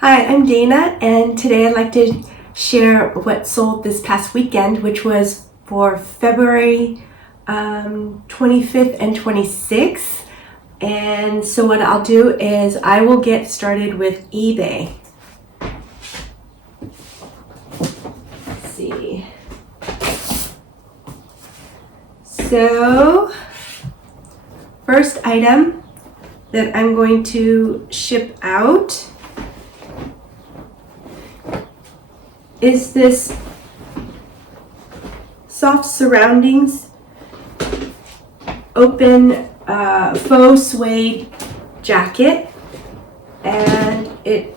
Hi, I'm Dana, and today I'd like to share what sold this past weekend, which was for February 25th and 26th. And so what I'll do is I will get started with eBay. Let's see. So, first item that I'm going to ship out is this soft surroundings open faux suede jacket, and it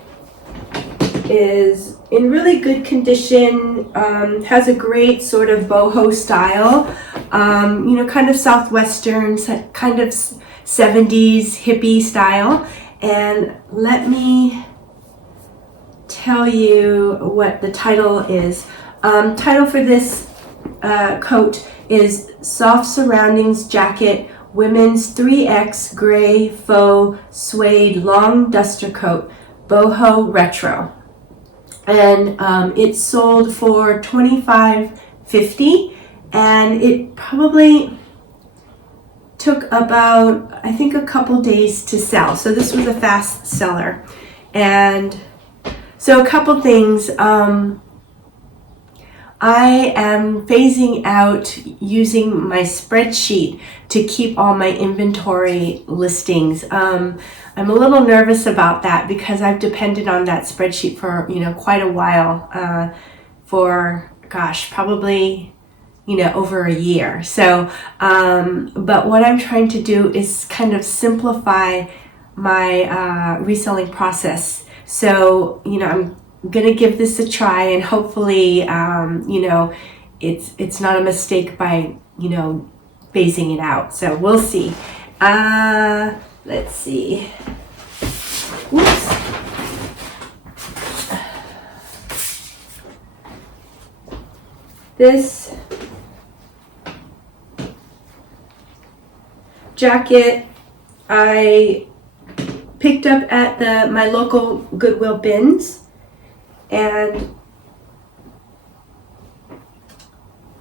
is in really good condition, has a great sort of boho style, kind of southwestern, kind of 70s hippie style. And let me tell you what the title is. Title for this coat is Soft Surroundings Jacket Women's 3X Gray Faux Suede Long Duster Coat Boho Retro. And it sold for $25.50, and it probably took about, I think, a couple days to sell. So this was a fast seller. And so a couple things. I am phasing out using my spreadsheet to keep all my inventory listings. I'm a little nervous about that because I've depended on that spreadsheet for quite a while, for probably over a year. So, but what I'm trying to do is kind of simplify my reselling process. So, I'm gonna give this a try, and hopefully, it's not a mistake by, phasing it out. So we'll see. Let's see. Oops. This jacket I picked up at my local Goodwill bins, and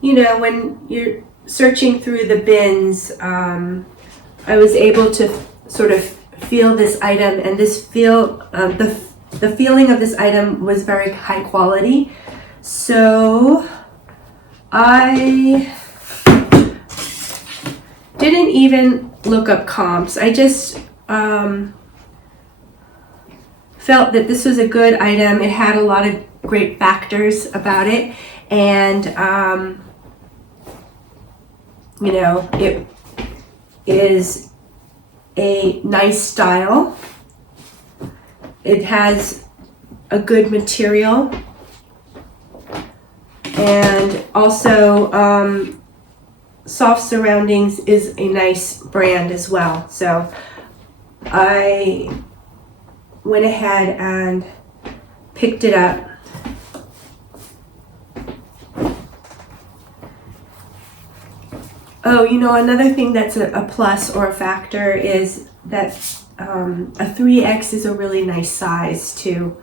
when you're searching through the bins, I was able to sort of feel this item, and this the feeling of this item was very high quality. So I didn't even look up comps. I just felt that this was a good item. It had a lot of great factors about it, and it is a nice style. It has a good material, and also Soft Surroundings is a nice brand as well. So I went ahead and picked it up. Oh, another thing that's a plus or a factor is that a 3X is a really nice size too.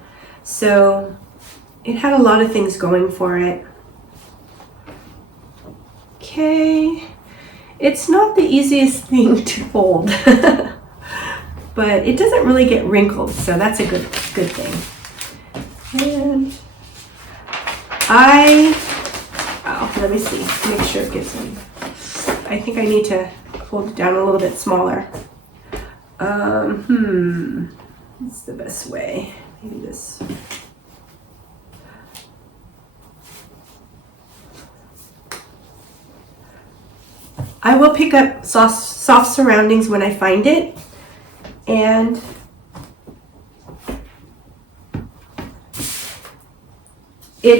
So it had a lot of things going for it. Okay, it's not the easiest thing to fold, but it doesn't really get wrinkled, so that's a good thing. And let me see, make sure it gets in. I think I need to fold it down a little bit smaller. What's the best way? Maybe this. I will pick up soft surroundings when I find it, and it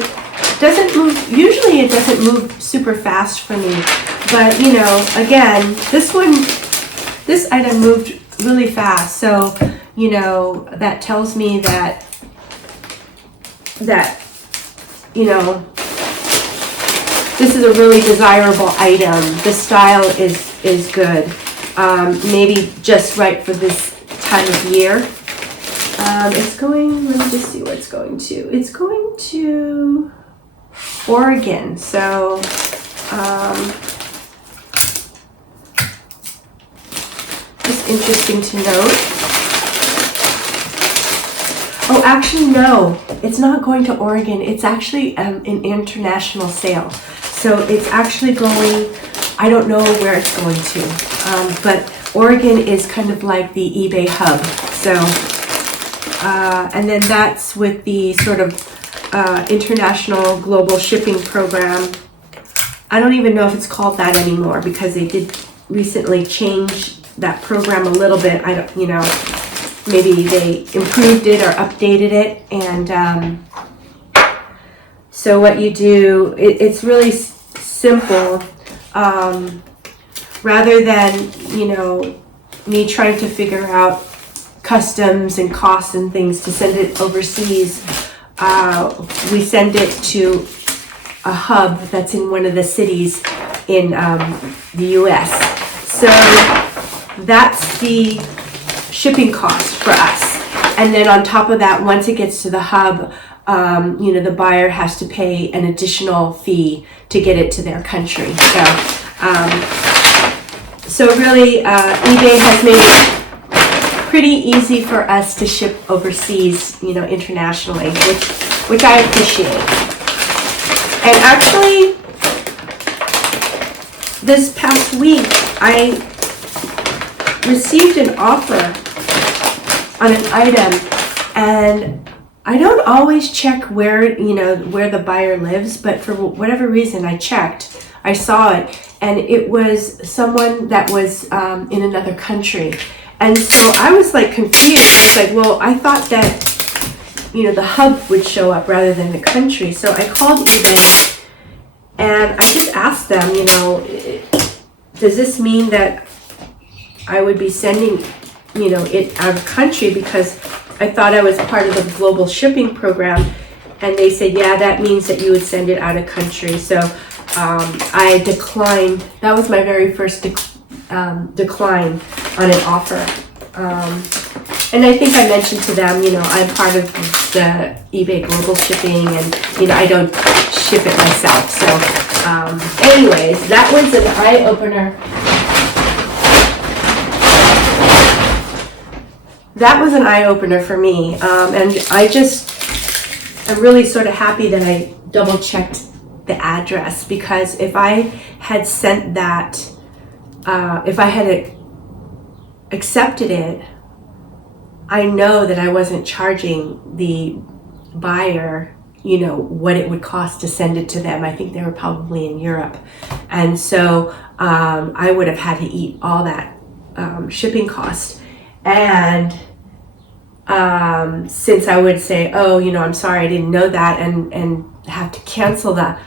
doesn't move. Usually it doesn't move super fast for me, but again, this item moved really fast. So that tells me that this is a really desirable item. The style is good. Maybe just right for this time of year. It's going, let me just see where it's going to. It's going to Oregon. So, just interesting to note. Oh, actually, no, it's not going to Oregon. It's actually an international sale. So it's actually going, I don't know where it's going to, but Oregon is kind of like the eBay hub. So, and then that's with the sort of international global shipping program. I don't even know if it's called that anymore because they did recently change that program a little bit. I don't, you know, maybe they improved it or updated it. And so what you do, it's really simple. Rather than, you know, me trying to figure out customs and costs and things to send it overseas, we send it to a hub that's in one of the cities in the US. So that's the shipping cost for us. And then on top of that, once it gets to the hub, you know, the buyer has to pay an additional fee to get it to their country. So really, eBay has made it pretty easy for us to ship overseas, you know, internationally, which I appreciate. And actually, this past week, I received an offer on an item, and I don't always check where, you know, where the buyer lives, but for whatever reason, I checked. I saw it, and it was someone that was in another country. And so I was like confused. I was like, well, I thought that, you know, the hub would show up rather than the country. So I called eBay and I just asked them, you know, does this mean that I would be sending, you know, it out of country? Because I thought I was part of the global shipping program. And they said, yeah, that means that you would send it out of country. So I declined. That was my very first decline on an offer. And I think I mentioned to them, you know, I'm part of the eBay global shipping, and, you know, I don't ship it myself. So anyways, that was an eye-opener. That was an eye-opener for me. And I'm really sort of happy that I double-checked the address, because if I had sent that, if I had accepted it, I know that I wasn't charging the buyer, you know, what it would cost to send it to them. I think they were probably in Europe. And so I would have had to eat all that shipping cost. And since I would say, oh, you know, I'm sorry, I didn't know that, and have to cancel the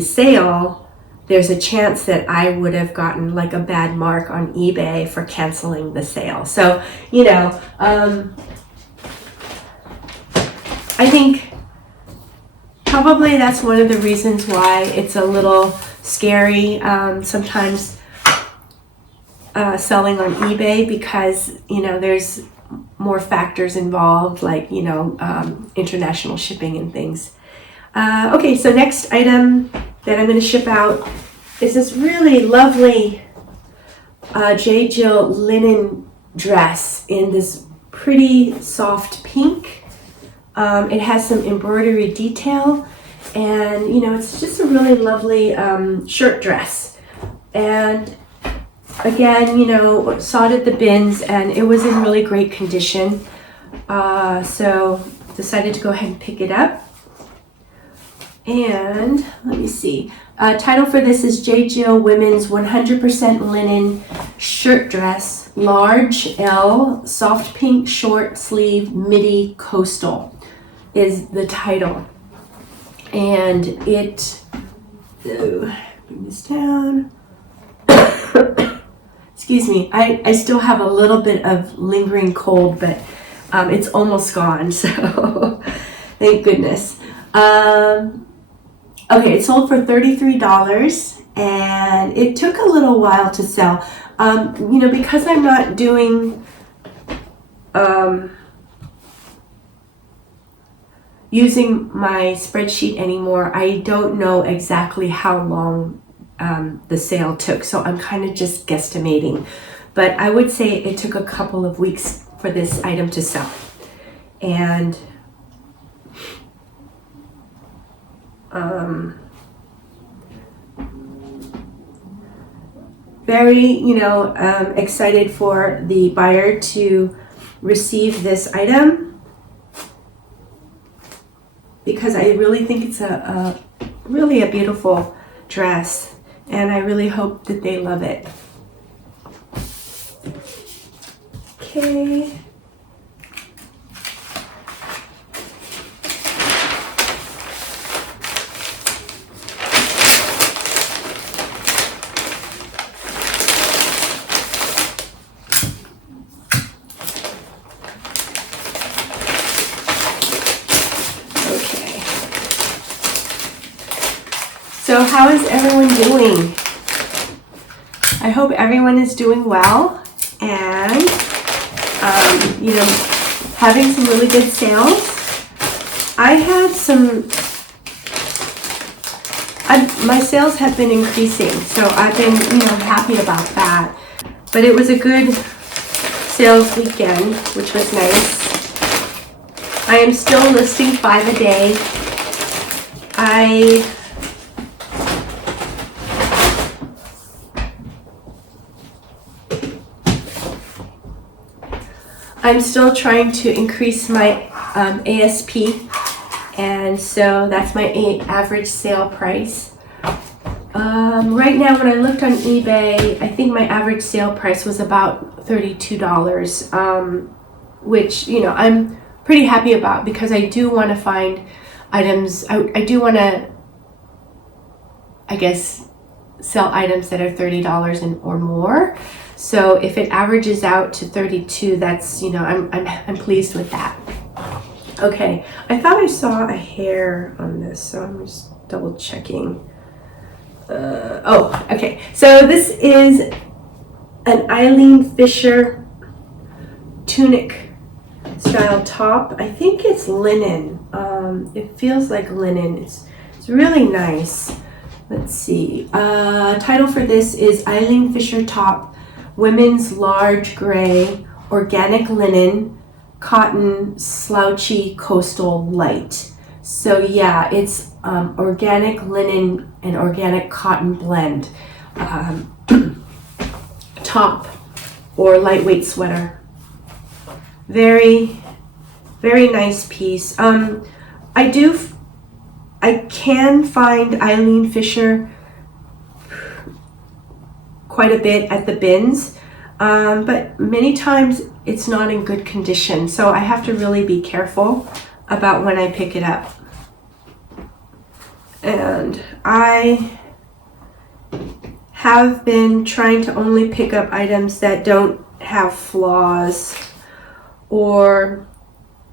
sale, there's a chance that I would have gotten like a bad mark on eBay for canceling the sale. So, you know, I think probably that's one of the reasons why it's a little scary sometimes selling on eBay, because, you know, there's more factors involved, like, you know, international shipping and things. Okay, so next item that I'm going to ship out is this really lovely J. Jill linen dress in this pretty soft pink. It has some embroidery detail, and, you know, it's just a really lovely shirt dress. And again, you know, saw it at the bins, and it was in really great condition. So decided to go ahead and pick it up. And let me see. Title for this is J. Jill Women's 100% Linen Shirt Dress, Large L, Soft Pink Short Sleeve Midi Coastal is the title. And it, bring this down. Excuse me, I still have a little bit of lingering cold, but it's almost gone, so thank goodness. Okay, it sold for $33, and it took a little while to sell. You know, because I'm not doing using my spreadsheet anymore. I don't know exactly how long the sale took, so I'm kind of just guesstimating. But I would say it took a couple of weeks for this item to sell. And very, excited for the buyer to receive this item, because I really think it's really a beautiful dress, and I really hope that they love it. Okay. So how is everyone doing? I hope everyone is doing well and, having some really good sales. I had my sales have been increasing, so I've been, happy about that. But it was a good sales weekend, which was nice. I am still listing 5 a day. I'm still trying to increase my ASP, and so that's my average sale price. Right now, when I looked on eBay, I think my average sale price was about $32, which, I'm pretty happy about, because I do want to find items. I do want to, I guess, sell items that are $30 or more. So if it averages out to 32, that's, I'm pleased with that. Okay, I thought I saw a hair on this, so I'm just double checking. Okay, so this is an Eileen Fisher tunic style top. I think it's linen. It feels like linen. It's really nice. Let's see. Title for this is Eileen Fisher top, women's large gray, organic linen, cotton, slouchy, coastal light. So yeah, it's organic linen and organic cotton blend. Top or lightweight sweater. Very, very nice piece. I can find Eileen Fisher quite a bit at the bins, but many times it's not in good condition, so I have to really be careful about when I pick it up. And I have been trying to only pick up items that don't have flaws, or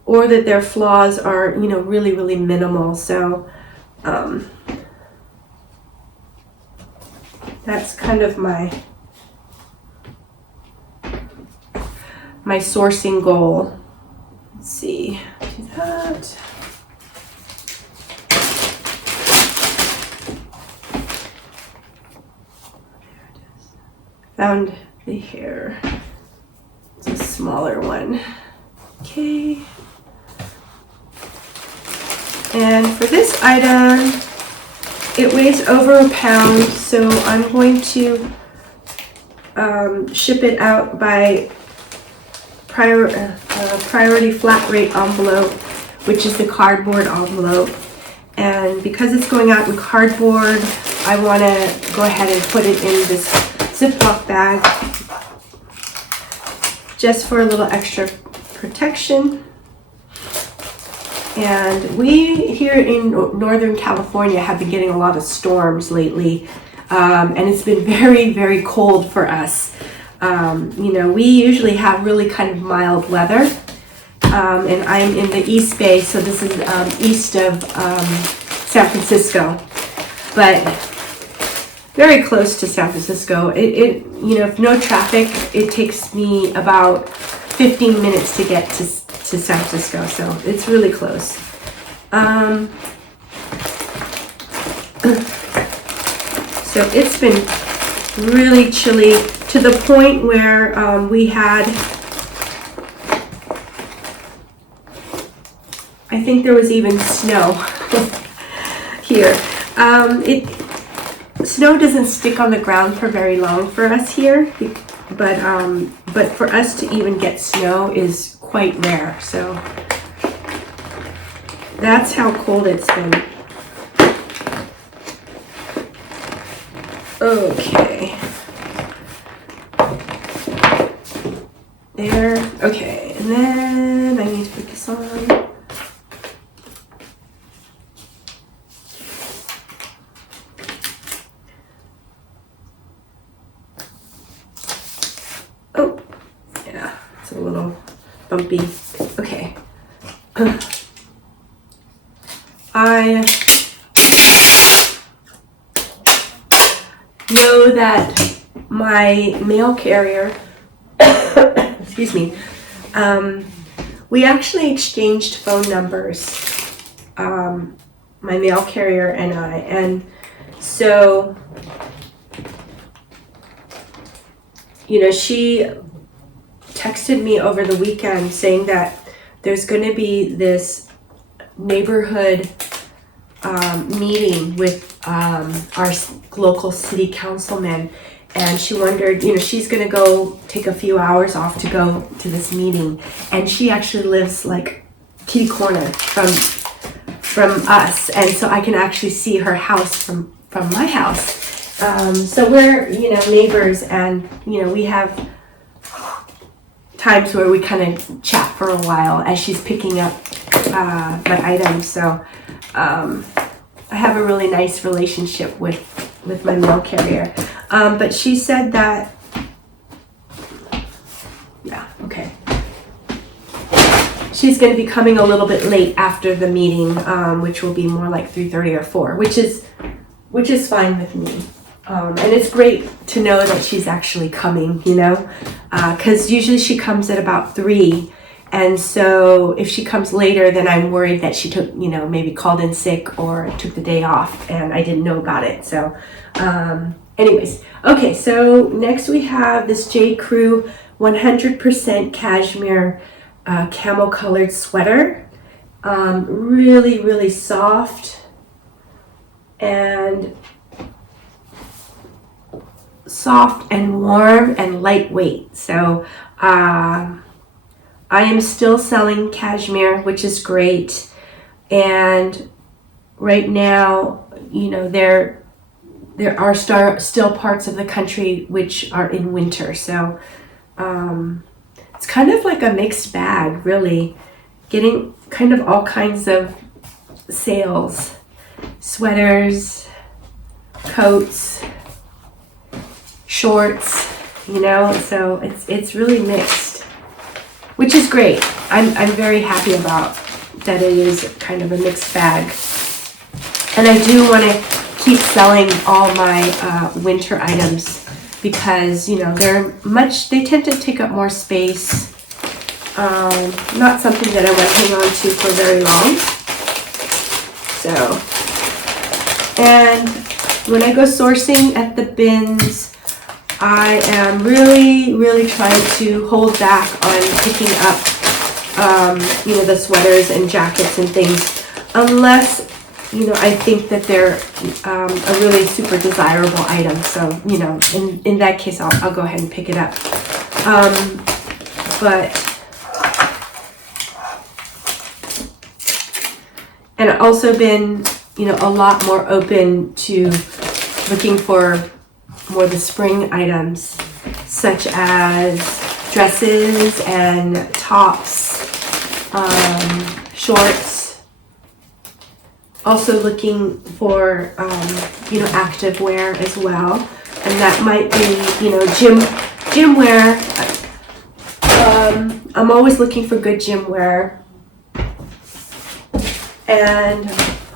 that their flaws are, really, really minimal. So that's kind of my sourcing goal. Let's see, do that. Found the hair. It's a smaller one. Okay. And for this item, it weighs over a pound, so I'm going to ship it out by priority flat rate envelope, which is the cardboard envelope. And because it's going out in cardboard, I want to go ahead and put it in this Ziploc bag just for a little extra protection. And we here in Northern California have been getting a lot of storms lately, and it's been very, very cold for us. We usually have really kind of mild weather, and I'm in the East Bay, so this is east of San Francisco, but very close to San Francisco. If no traffic, it takes me about 15 minutes to get to San Francisco, so it's really close. So it's been really chilly to the point where we had, I think there was even snow here. Snow doesn't stick on the ground for very long for us here, but for us to even get snow is quite rare. So that's how cold it's been. Okay. There. Okay, and then I need to put this on. Oh, yeah, it's a little bumpy. Okay. I know that my mail carrier, excuse me, we actually exchanged phone numbers, my mail carrier and I, and so, you know, she texted me over the weekend saying that there's going to be this neighborhood meeting with our local city councilman, and she wondered, you know, she's gonna go take a few hours off to go to this meeting, and she actually lives like kitty corner from us, and so I can actually see her house from my house. So we're, you know, neighbors, and you know, we have times where we kind of chat for a while as she's picking up my items. So I have a really nice relationship with my mail carrier. But she said that, yeah, okay. She's going to be coming a little bit late after the meeting, which will be more like 3:30 or 4, which is fine with me. And it's great to know that she's actually coming, you know, because usually she comes at about 3. And so if she comes later, then I'm worried that she took, you know, maybe called in sick or took the day off and I didn't know about it. So anyways, okay, so next we have this J. Crew 100% cashmere camel colored sweater. Really, really soft and warm and lightweight. So I am still selling cashmere, which is great. And right now, you know, there are still parts of the country which are in winter. So it's kind of like a mixed bag, really. Getting kind of all kinds of sales, sweaters, coats, shorts, you know, so it's really mixed, which is great. I'm very happy about that. It is kind of a mixed bag. And I do want to keep selling all my winter items because, you know, they tend to take up more space. Not something that I want to hang on to for very long. So, and when I go sourcing at the bins, I am really, really trying to hold back on picking up, you know, the sweaters and jackets and things, unless, you know, I think that they're a really super desirable item. So, you know, in that case, I'll go ahead and pick it up. And I've also been, you know, a lot more open to looking for more the spring items, such as dresses and tops, shorts. Also looking for, you know, active wear as well. And that might be, you know, gym wear. I'm always looking for good gym wear. And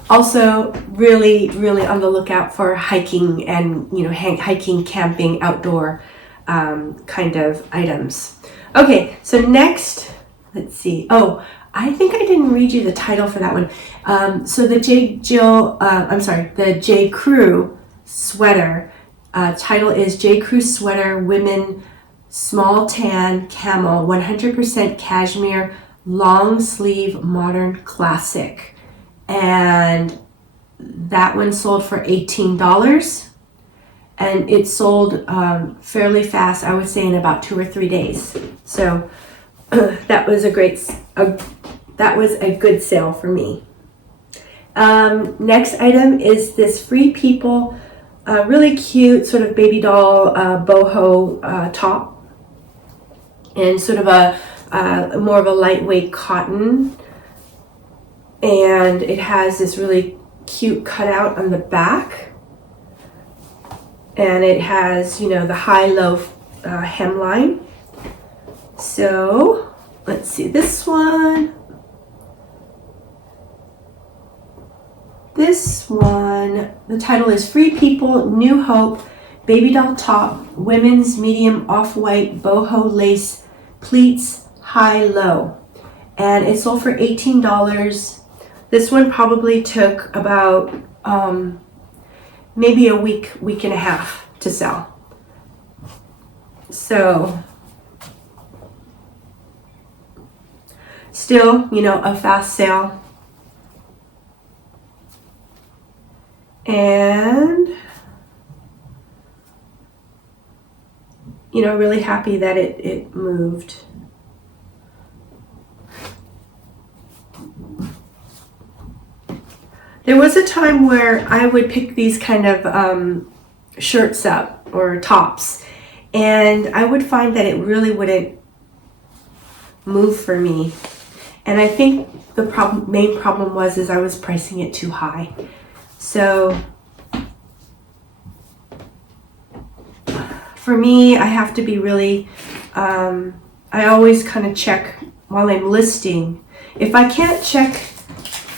also really, really on the lookout for hiking and, you know, hiking, camping, outdoor kind of items. Okay, so next, let's see. Oh, I think I didn't read you the title for that one. So the the J. Crew sweater. Title is J. Crew Sweater Women Small Tan Camel 100% Cashmere Long Sleeve Modern Classic. And that one sold for $18. And it sold fairly fast, I would say in about 2 or 3 days. So that was a good sale for me. Next item is this Free People, really cute sort of baby doll boho top, and sort of a more of a lightweight cotton, and it has this really cute cutout on the back, and it has, you know, the high-low hemline. So let's see this one. This one, the title is Free People, New Hope, Baby Doll Top, Women's Medium Off-White Boho Lace Pleats, High-Low. And it sold for $18. This one probably took about maybe a week and a half to sell. So, still, you know, a fast sale. And, you know, really happy that it moved. There was a time where I would pick these kind of shirts up or tops, and I would find that it really wouldn't move for me. And I think the main problem was I was pricing it too high. So for me, I have to be really, I always kind of check while I'm listing. If I can't check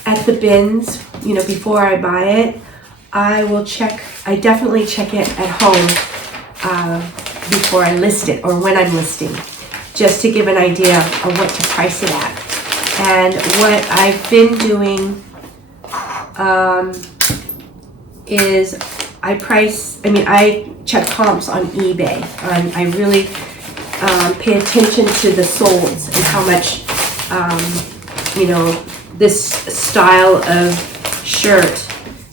at the bins, you know, before I buy it, I definitely check it at home before I list it or when I'm listing, just to give an idea of what to price it at. And what I've been doing is I check comps on eBay. I really pay attention to the solds and how much, you know, this style of shirt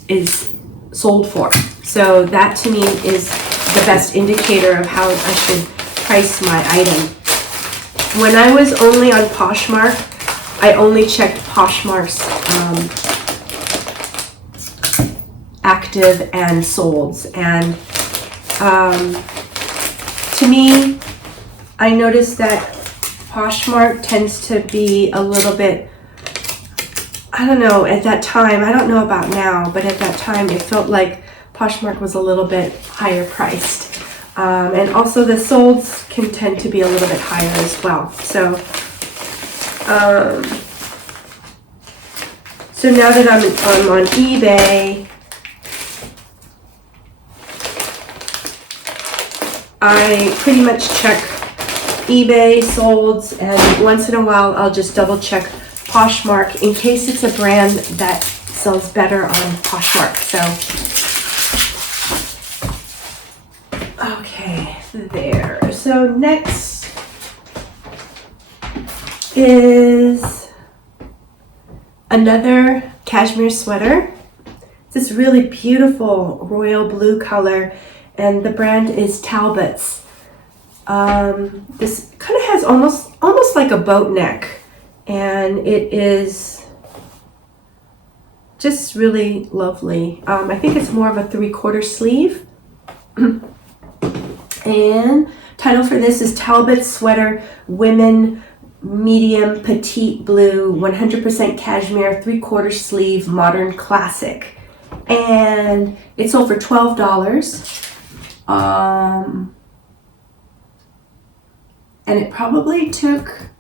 is sold for. So that to me is the best indicator of how I should price my item. When I was only on Poshmark, I only checked Poshmark's active and solds, and to me, I noticed that Poshmark tends to be a little bit, I don't know, at that time, I don't know about now, but at that time it felt like Poshmark was a little bit higher priced. And also the solds can tend to be a little bit higher as well. So so now that I'm on eBay, I pretty much check eBay, solds, and once in a while I'll just double check Poshmark in case it's a brand that sells better on Poshmark. So, okay, there. So next is another cashmere sweater. This really beautiful royal blue color, and the brand is Talbot's. This kind of has almost like a boat neck, and it is just really lovely. I think it's more of a 3/4 sleeve. And title for this is Talbot Sweater Women Medium Petite Blue 100% Cashmere 3/4 Sleeve Modern Classic. And it sold for $12. And it probably took,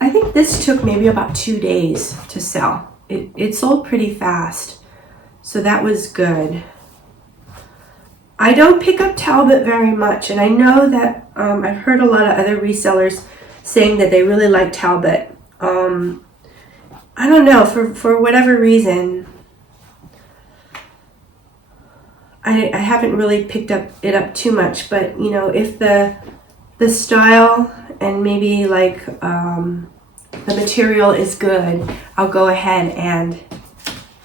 I think this took maybe about 2 days to sell. It sold pretty fast, so that was good. I don't pick up Talbot very much, and I know that I've heard a lot of other resellers saying that they really like Talbot. I don't know, for whatever reason, I haven't really picked it up too much, but you know, if the style and maybe like the material is good, I'll go ahead and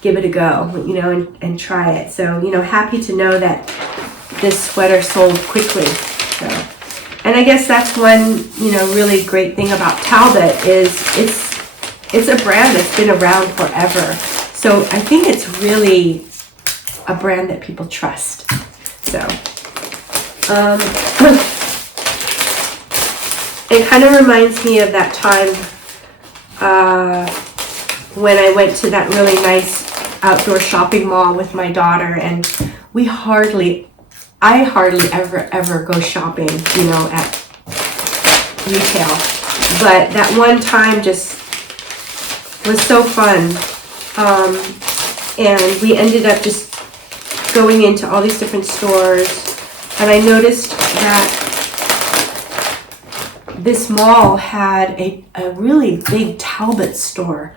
give it a go, you know, and try it. So, you know, happy to know that this sweater sold quickly. So, and I guess that's one, you know, really great thing about Talbot is it's a brand that's been around forever. So I think it's really a brand that people trust. So, it kind of reminds me of that time when I went to that really nice outdoor shopping mall with my daughter, and I hardly ever go shopping, you know, at retail. But that one time just was so fun. And we ended up just going into all these different stores, and I noticed that this mall had a really big Talbot store.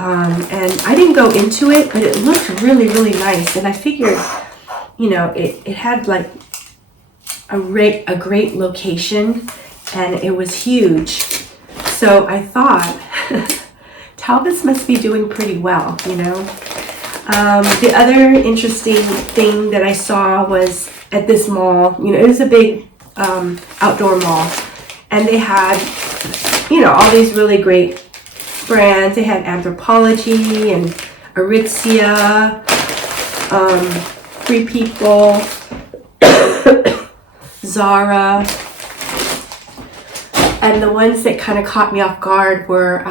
And I didn't go into it, but it looked really nice. And I figured, you know, it had like a great location, and it was huge. So I thought, Talbot's must be doing pretty well, you know. The other interesting thing that I saw was at this mall, you know, it was a big outdoor mall, and they had, you know, all these really great brands. They had Anthropologie and Aritzia, Free People, Zara, and the ones that kind of caught me off guard were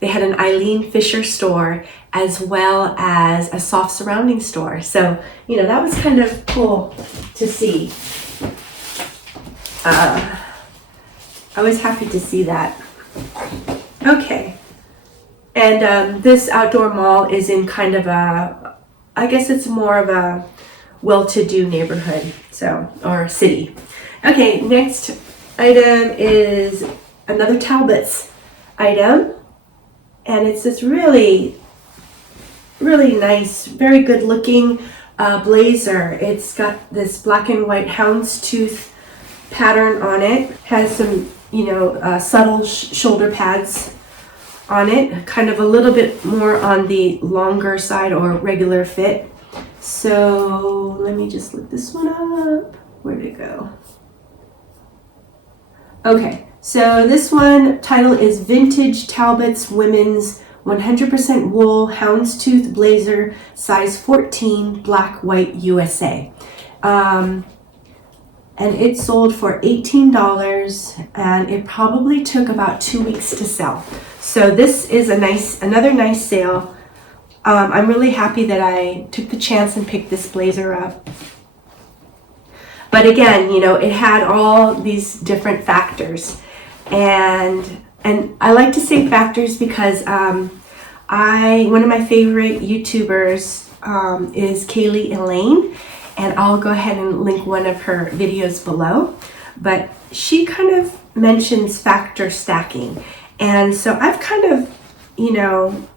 they had an Eileen Fisher store as well as a soft surrounding store. So, you know, that was kind of cool to see. I was happy to see that. Okay. And this outdoor mall is in kind of a, I guess it's more of a well-to-do neighborhood, so, or city. Okay, next item is another Talbot's item. And it's this really nice, very good looking blazer. It's got this black and white houndstooth pattern on it. Has some, you know, subtle shoulder pads on it. Kind of a little bit more on the longer side or regular fit. So let me just look this one up. Where'd it go? Okay, so this one title is Vintage Talbot's Women's 100% Wool Houndstooth Blazer, size 14, black, white, USA. And it sold for $18, and it probably took about 2 weeks to sell. So this is another nice sale. I'm really happy that I took the chance and picked this blazer up. But again, you know, it had all these different factors. And I like to say factors because one of my favorite YouTubers is Kaylee Elaine, and I'll go ahead and link one of her videos below. But she kind of mentions factor stacking, and so I've kind of, you know,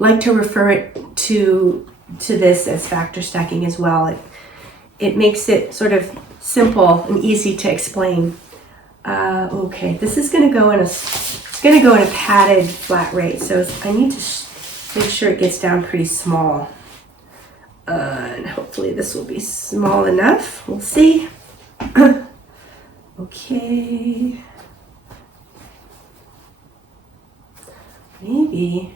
like to refer it to this as factor stacking as well. It makes it sort of simple and easy to explain. Okay, this is going to go in a padded flat rate, so I need to make sure it gets down pretty small. And hopefully this will be small enough. We'll see. Okay. Maybe.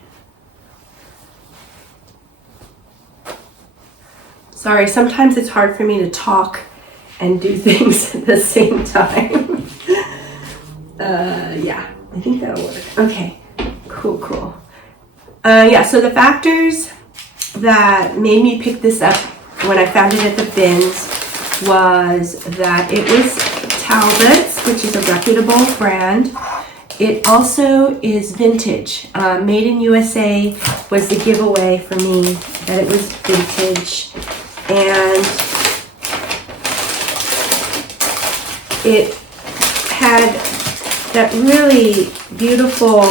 Sorry, sometimes it's hard for me to talk and do things at the same time. Yeah, I think that'll work. Okay, cool. Yeah, so the factors that made me pick this up when I found it at the bins was that it was Talbot's, which is a reputable brand. It also is vintage. Made in USA was the giveaway for me that it was vintage. And it had that really beautiful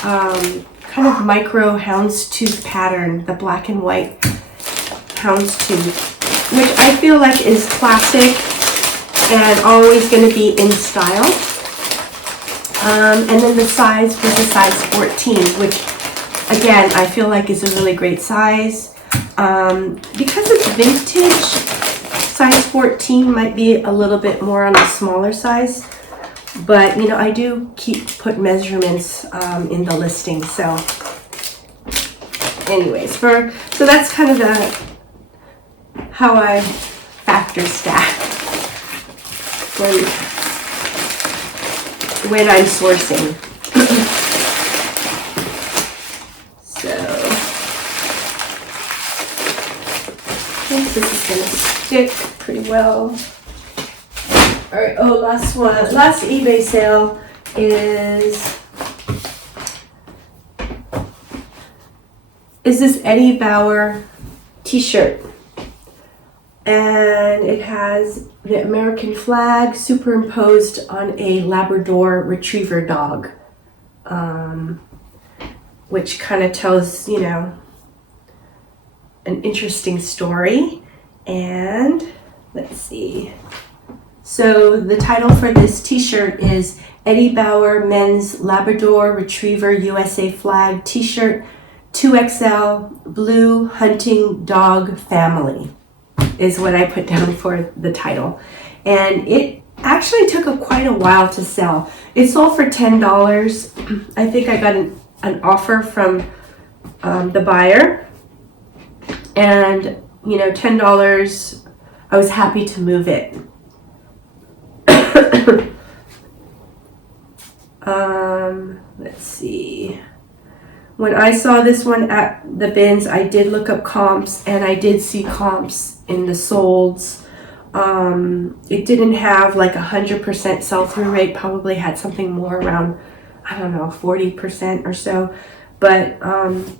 kind of micro houndstooth pattern, the black and white houndstooth, which I feel like is classic and always going to be in style. And then the size was a size 14, which again, I feel like is a really great size. Because it's vintage, size 14 might be a little bit more on the smaller size. But, you know, I do put measurements in the listing. So anyways, so that's kind of how I factor stack when I'm sourcing. So I think this is going to stick pretty well. All right, oh, last one. Last eBay sale is this Eddie Bauer t-shirt. And it has the American flag superimposed on a Labrador Retriever dog, which kind of tells, you know, an interesting story. And let's see. So the title for this t-shirt is Eddie Bauer Men's Labrador Retriever USA Flag T-shirt 2XL Blue Hunting Dog Family is what I put down for the title. And it actually took quite a while to sell. It sold for $10. I think I got an offer from the buyer. And, you know, $10, I was happy to move it. Let's see. When I saw this one at the bins, I did look up comps, and I did see comps in the solds. It didn't have like 100% sell-through rate, probably had something more around, I don't know, 40% or so. But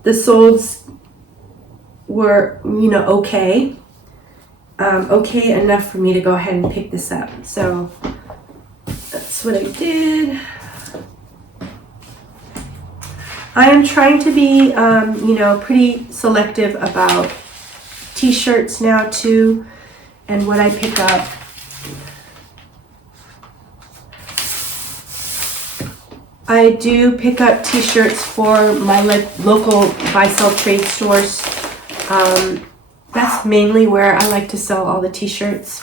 the solds were, you know, okay. Okay enough for me to go ahead and pick this up. So that's what I did. I am trying to be, you know, pretty selective about t-shirts now too, and what I pick up. I do pick up t-shirts for my local buy-sell trade stores. That's mainly where I like to sell all the t-shirts.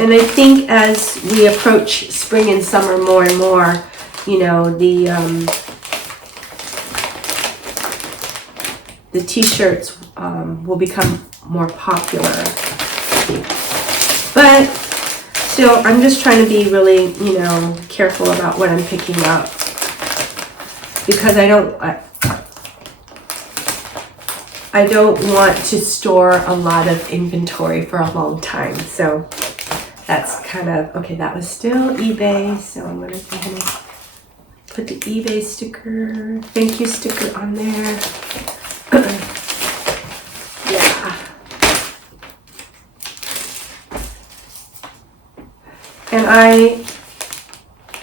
And I think as we approach spring and summer more and more, you know, the t-shirts will become more popular. But still, I'm just trying to be really, you know, careful about what I'm picking up, because I don't want to store a lot of inventory for a long time. So that's kind of, okay, that was still eBay. So I'm going to go ahead and put the eBay sticker, thank you sticker on there. Yeah. And I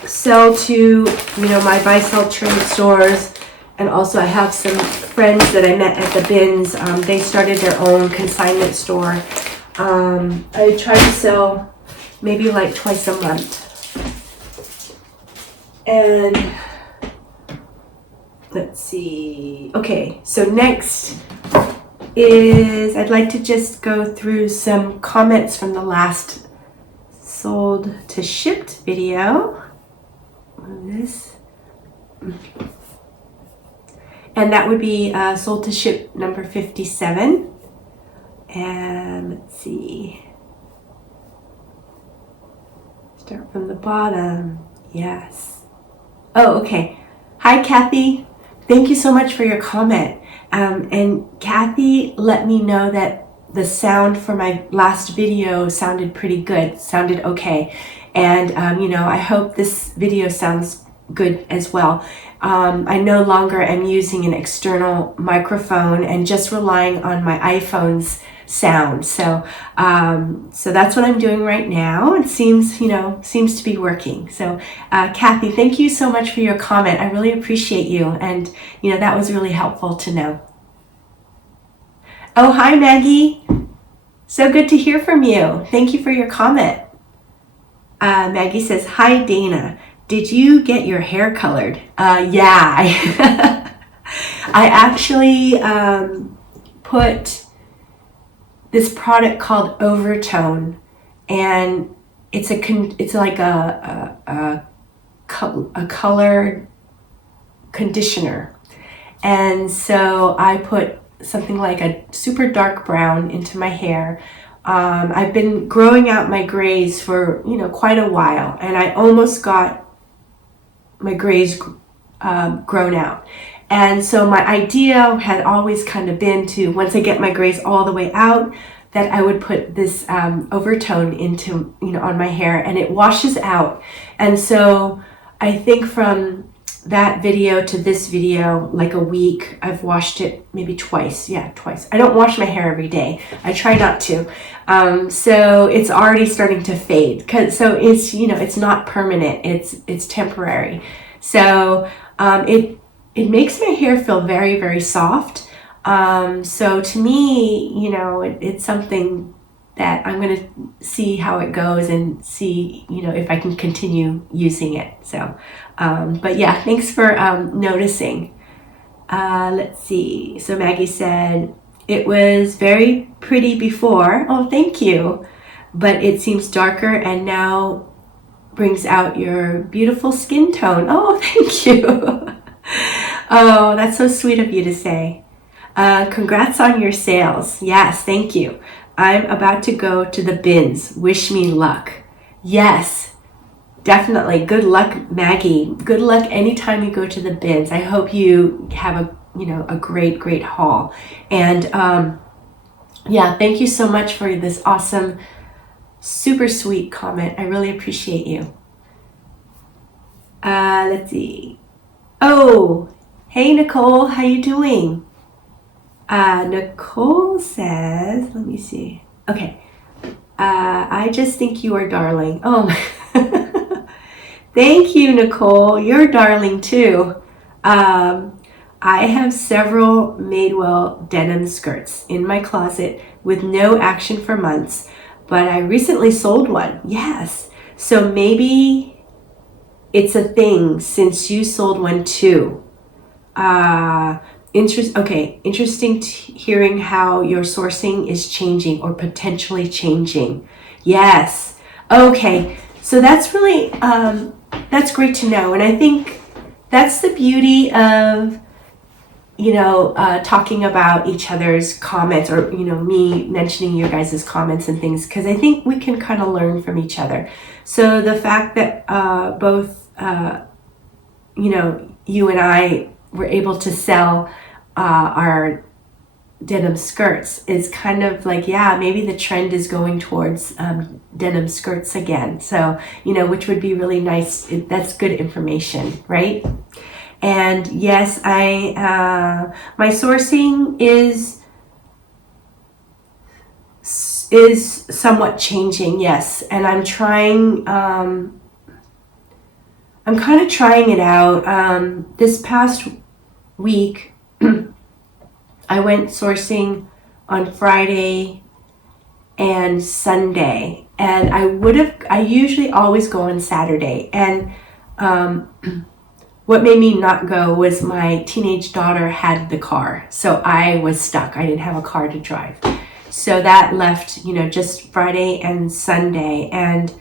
sell to, you know, my buy-sell trade stores. And also I have some friends that I met at the bins. They started their own consignment store. I try to sell maybe like twice a month. And let's see. Okay, so next is I'd like to just go through some comments from the last sold to shipped video. This. And that would be sold to ship number 57. And let's see. Start from the bottom. Yes. Oh, okay. Hi, Kathy. Thank you so much for your comment. And Kathy let me know that the sound for my last video sounded pretty good, sounded okay. And, you know, I hope this video sounds good as well. I no longer am using an external microphone and just relying on my iPhone's sound. So that's what I'm doing right now. It seems to be working. So Kathy, thank you so much for your comment. I really appreciate you, and that was really helpful to know. Oh, hi Maggie. So good to hear from you. Thank you for your comment. Maggie says, hi Dana. Did you get your hair colored? Yeah, I actually put this product called Overtone, and it's like a colored conditioner. And so I put something like a super dark brown into my hair. I've been growing out my grays for quite a while, and I almost got my grays grown out. And so my idea had always kind of been to, once I get my grays all the way out, that I would put this Overtone into on my hair, and it washes out. And so I think from that video to this video, like a week, I've washed it maybe twice. Yeah, twice. I don't wash my hair every day. I try not to. So it's already starting to fade. So it's, it's not permanent. It's temporary. So it makes my hair feel very, very soft. So to me, it's something that I'm going to see how it goes and see, if I can continue using it. So, but yeah, thanks for noticing. Let's see. So Maggie said, it was very pretty before. Oh, thank you. But it seems darker and now brings out your beautiful skin tone. Oh, thank you. Oh, that's so sweet of you to say. Congrats on your sales. Yes, thank you. I'm about to go to the bins. Wish me luck. Yes, definitely. Good luck, Maggie. Good luck anytime you go to the bins. I hope you have a great, great haul. And yeah, thank you so much for this awesome, super sweet comment. I really appreciate you. Let's see. Oh, hey Nicole, how you doing? Nicole says, let me see. Okay. I just think you are darling. Oh, thank you, Nicole. You're darling too. I have several Madewell denim skirts in my closet with no action for months, but I recently sold one. Yes. So maybe it's a thing since you sold one too. Interesting hearing how your sourcing is changing or potentially changing. Yes. Okay. So that's really, that's great to know. And I think that's the beauty of, talking about each other's comments, or, me mentioning your guys' comments and things, because I think we can kind of learn from each other. So the fact that both, you and I were able to sell our denim skirts is kind of like, yeah, maybe the trend is going towards denim skirts again. So, which would be really nice. That's good information, right? And yes, my sourcing is somewhat changing. Yes. And I'm trying, I'm kind of trying it out. This past week, I went sourcing on Friday and Sunday, and I usually always go on Saturday. And what made me not go was my teenage daughter had the car, so I was stuck. I didn't have a car to drive. So that left, just Friday and Sunday. And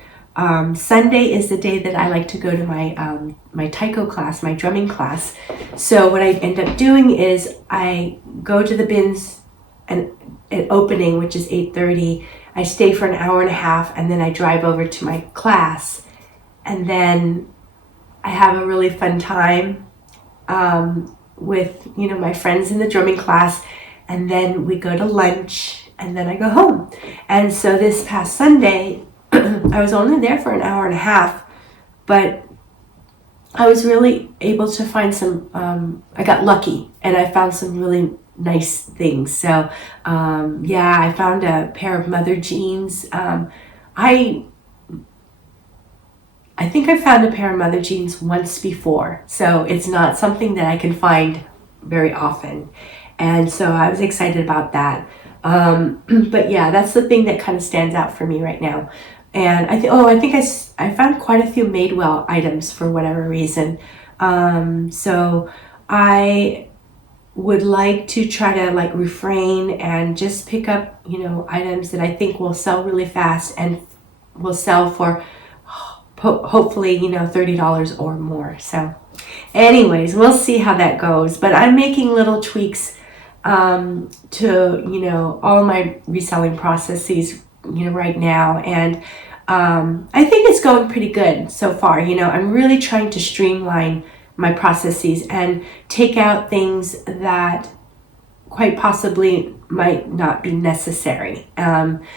Sunday is the day that I like to go to my taiko class, my drumming class. So what I end up doing is I go to the bins at opening, which is 8:30. I stay for an hour and a half, and then I drive over to my class, and then I have a really fun time with my friends in the drumming class, and then we go to lunch, and then I go home. And so this past Sunday, I was only there for an hour and a half, but I was really able to find some, I got lucky, and I found some really nice things. So yeah, I found a pair of mother jeans. I think I found a pair of mother jeans once before, so it's not something that I can find very often. And so I was excited about that. But yeah, that's the thing that kind of stands out for me right now. And I think I found quite a few Madewell items for whatever reason. So I would like to try to like refrain and just pick up, you know, items that I think will sell really fast and will sell for hopefully, you know, $30 or more. So anyways, we'll see how that goes. But I'm making little tweaks to, you know, all my reselling processes, you know, right now. And I think it's going pretty good so far. You know, I'm really trying to streamline my processes and take out things that quite possibly might not be necessary.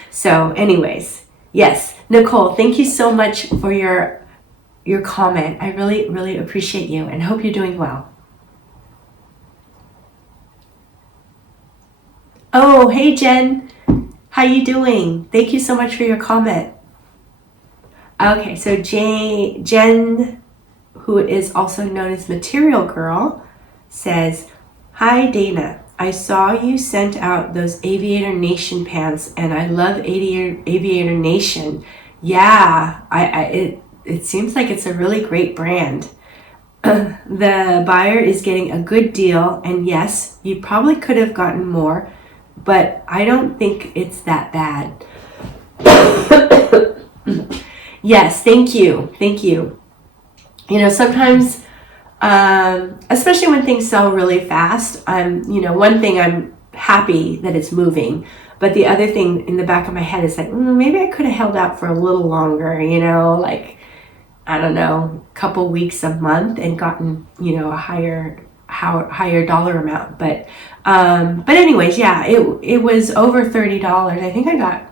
So anyways, yes, Nicole, thank you so much for your comment. I really, really appreciate you and hope you're doing well. Oh, hey Jen, how you doing? Thank you so much for your comment. Okay, so Jen, who is also known as Material Girl, says, "Hi Dana, I saw you sent out those Aviator Nation pants and I love Aviator Nation. Yeah, it seems like it's a really great brand. The buyer is getting a good deal, and yes, you probably could have gotten more, but I don't think it's that bad." Yes, thank you. Thank you. You know, sometimes, especially when things sell really fast, you know, one thing, I'm happy that it's moving, but the other thing in the back of my head is like, maybe I could have held out for a little longer, you know, like, I don't know, a couple weeks, a month, and gotten, you know, a higher dollar amount. But anyways, yeah, it was over $30. I think I got,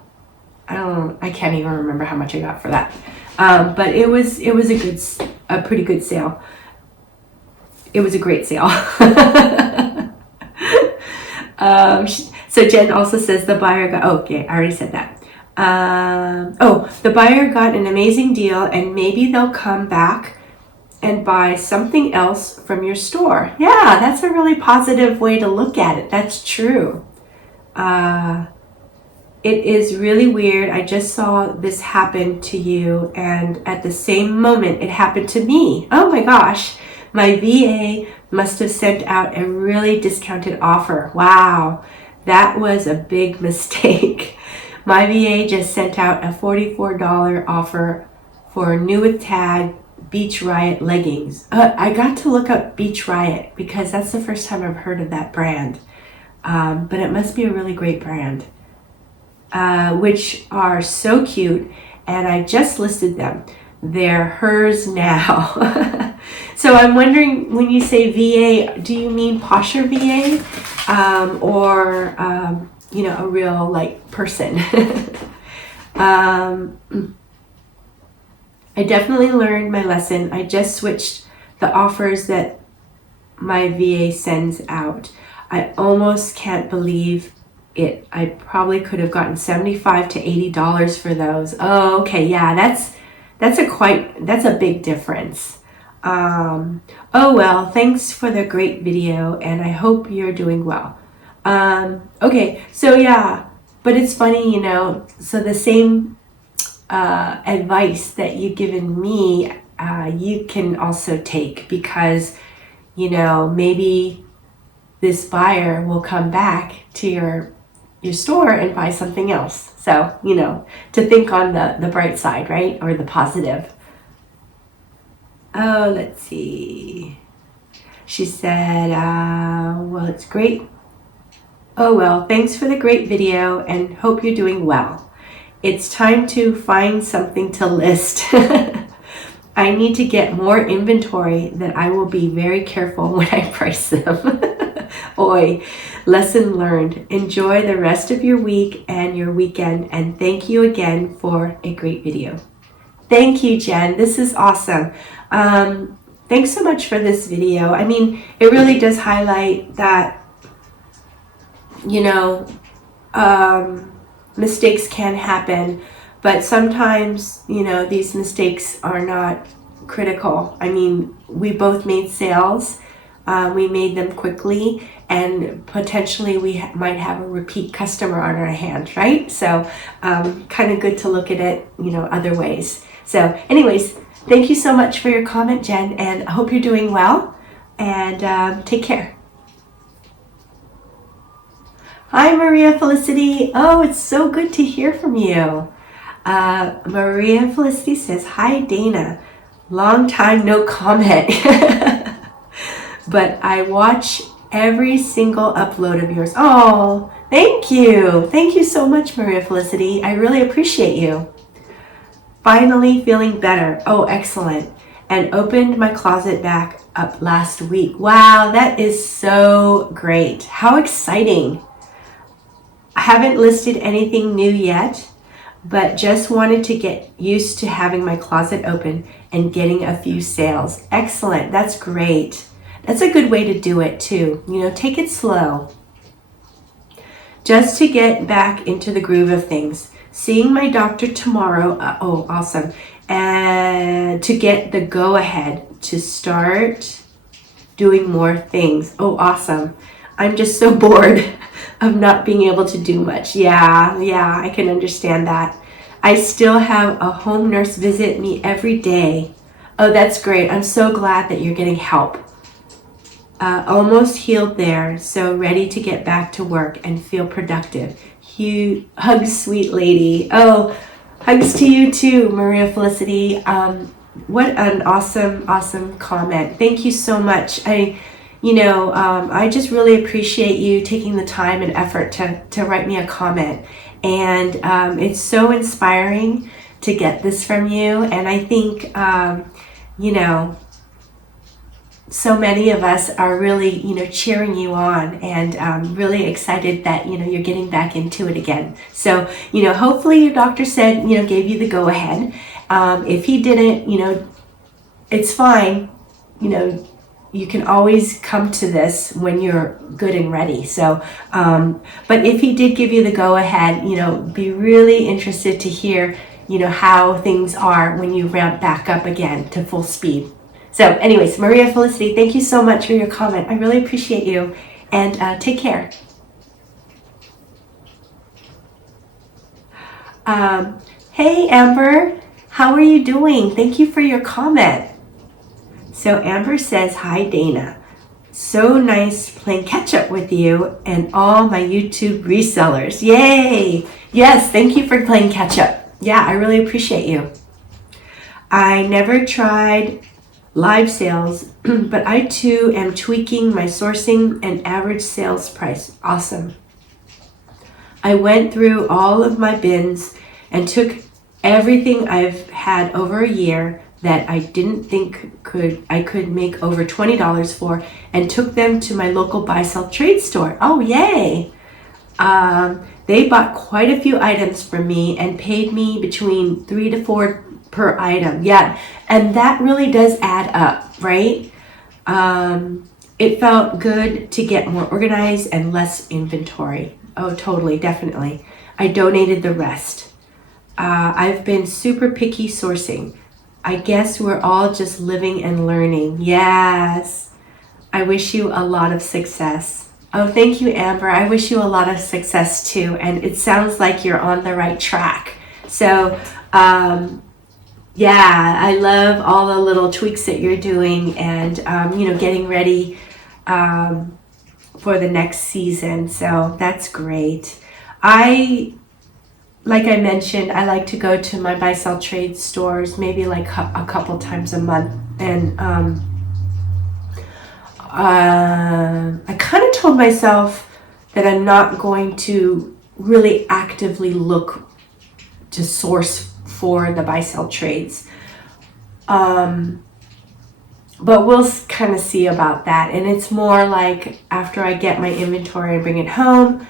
I can't even remember how much I got for that. But it was a pretty good sale. It was a great sale. So Jen also says the buyer got, okay, I already said that. The buyer got an amazing deal and maybe they'll come back and buy something else from your store. Yeah, that's a really positive way to look at it. That's true. It is really weird. I just saw this happen to you, and at the same moment it happened to me. Oh my gosh. My VA must have sent out a really discounted offer. Wow, that was a big mistake. My VA just sent out a $44 offer for new with tag Beach Riot leggings. I got to look up Beach Riot because that's the first time I've heard of that brand. But it must be a really great brand. Which are so cute, and I just listed them. They're hers now. So I'm wondering, when you say VA, do you mean Posher VA, or you know, a real like person? I definitely learned my lesson. I just switched the offers that my VA sends out. I almost can't believe it. I probably could have gotten $75 to $80 for those. Oh, okay, yeah, that's a big difference. Oh well, thanks for the great video, and I hope you're doing well. Okay, so yeah, but it's funny, you know. So the same advice that you've given me, you can also take, because you know, maybe this buyer will come back to your store and buy something else. So, you know, to think on the bright side, right? Or the positive. Oh, let's see. She said, well, it's great. Oh, well, thanks for the great video and hope you're doing well. It's time to find something to list. I need to get more inventory that I will be very careful when I price them. Oi, lesson learned. Enjoy the rest of your week and your weekend, and thank you again for a great video. Thank you, Jen. This is awesome. Thanks so much for this video. I mean, it really does highlight that you know, mistakes can happen, but sometimes, you know, these mistakes are not critical. I mean, we both made sales. We made them quickly, and potentially we might have a repeat customer on our hand, right? So kind of good to look at it, you know, other ways. So anyways, thank you so much for your comment, Jen, and I hope you're doing well, and take care. Hi, Maria Felicity. Oh, it's so good to hear from you. Maria Felicity says, hi, Dana. Long time no comment. But I watch every single upload of yours. Oh, thank you. Thank you so much, Maria Felicity. I really appreciate you. Finally feeling better. Oh, excellent. And opened my closet back up last week. Wow, that is so great. How exciting. I haven't listed anything new yet, but just wanted to get used to having my closet open and getting a few sales. Excellent. That's great. That's a good way to do it too. You know, take it slow. Just to get back into the groove of things. Seeing my doctor tomorrow. Oh, awesome. And to get the go ahead to start doing more things. Oh, awesome. I'm just so bored of not being able to do much. Yeah, I can understand that. I still have a home nurse visit me every day. Oh, that's great. I'm so glad that you're getting help. Almost healed there, so ready to get back to work and feel productive. Hugs, sweet lady. Oh, hugs to you too, Maria Felicity. What an awesome comment. Thank you so much. I just really appreciate you taking the time and effort to write me a comment. And it's so inspiring to get this from you. And I think, so many of us are really, cheering you on, and really excited that, you're getting back into it again. So, hopefully your doctor said, gave you the go ahead. If he didn't, it's fine. You can always come to this when you're good and ready. So, but if he did give you the go ahead, be really interested to hear, how things are when you ramp back up again to full speed. So anyways, Maria Felicity, thank you so much for your comment. I really appreciate you, and take care. Hey, Amber, how are you doing? Thank you for your comment. So Amber says, hi, Dana. So nice playing catch up with you and all my YouTube resellers. Yay! Yes, thank you for playing catch up. Yeah, I really appreciate you. I never tried live sales, but I too am tweaking my sourcing and average sales price. Awesome. I went through all of my bins and took everything I've had over a year that I didn't think I could make over $20 for, and took them to my local buy-sell trade store. Oh, yay! They bought quite a few items from me and paid me between $3 to $4 per item. Yeah, and that really does add up, right? It felt good to get more organized and less inventory. Oh, totally, definitely. I donated the rest. I've been super picky sourcing. I guess we're all just living and learning. Yes. I wish you a lot of success. Oh, thank you, Amber. I wish you a lot of success too. And it sounds like you're on the right track. So, yeah, I love all the little tweaks that you're doing, and, getting ready for the next season. So that's great. Like I mentioned, I like to go to my buy-sell trade stores maybe like a couple times a month. And I kind of told myself that I'm not going to really actively look to source for the buy-sell trades. But we'll kind of see about that. And it's more like after I get my inventory and bring it home,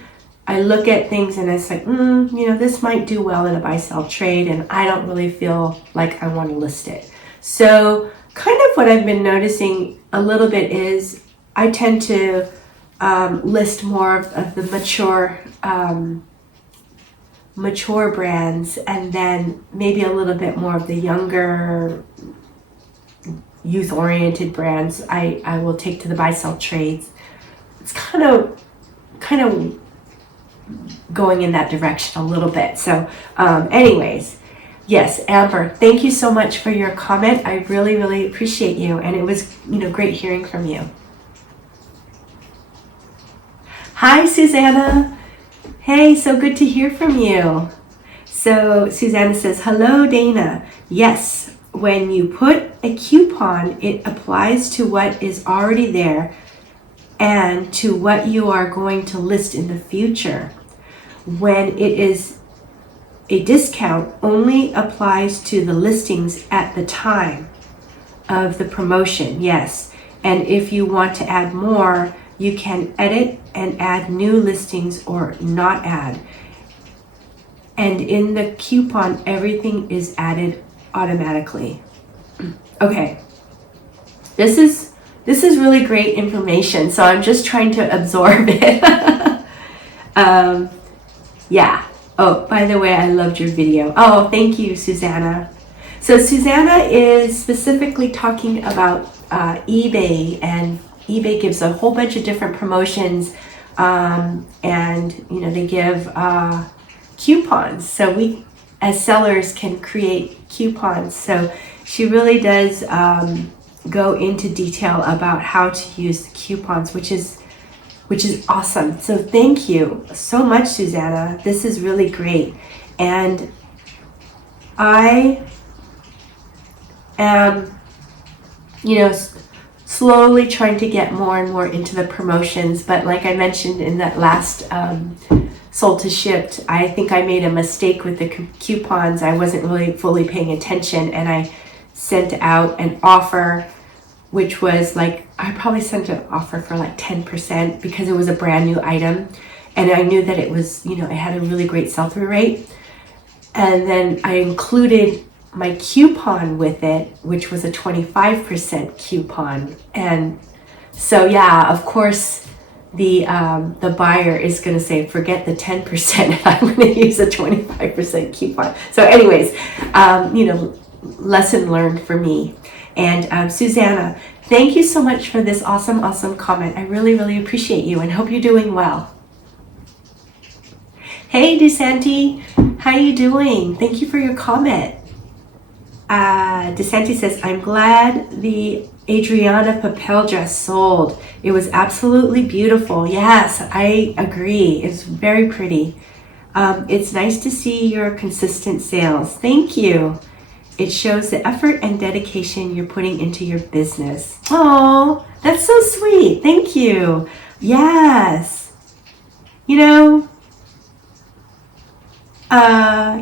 I look at things and it's like, this might do well in a buy-sell trade, and I don't really feel like I want to list it. So kind of what I've been noticing a little bit is I tend to list more of the mature brands, and then maybe a little bit more of the younger youth-oriented brands I will take to the buy-sell trades. It's kind of going in that direction a little bit. So anyways, yes, Amber, thank you so much for your comment. I really, really appreciate you, and it was great hearing from you. Hi, Susanna. Hey, so good to hear from you. So Susanna says, hello, Dana. Yes, when you put a coupon, it applies to what is already there and to what you are going to list in the future. When it is a discount, only applies to the listings at the time of the promotion. Yes, and if you want to add more, you can edit and add new listings or not add. And in the coupon, everything is added automatically. Okay, this is really great information, so I'm just trying to absorb it. Yeah. Oh, by the way, I loved your video. Oh, thank you, Susanna. So Susanna is specifically talking about eBay, and eBay gives a whole bunch of different promotions, and they give coupons, so we as sellers can create coupons. So she really does go into detail about how to use the coupons, which is awesome. So thank you so much, Susanna. This is really great, and I am slowly trying to get more and more into the promotions, but like I mentioned in that last sold to shipped, I think I made a mistake with the coupons. I wasn't really fully paying attention, and I sent out an offer, which was like, I probably sent an offer for like 10% because it was a brand new item, and I knew that it was, it had a really great sell-through rate. And then I included my coupon with it, which was a 25% coupon. And so yeah, of course the buyer is going to say, forget the 10%, I'm going to use a 25% coupon. So anyways, lesson learned for me. And Susanna, thank you so much for this awesome comment. I really, really appreciate you, and hope you're doing well. Hey, DeSanti, how you doing? Thank you for your comment. DeSanti says, I'm glad the Adriana Papel dress sold. It was absolutely beautiful. Yes, I agree. It's very pretty. It's nice to see your consistent sales. Thank you. It shows the effort and dedication you're putting into your business. Oh, that's so sweet. Thank you. Yes.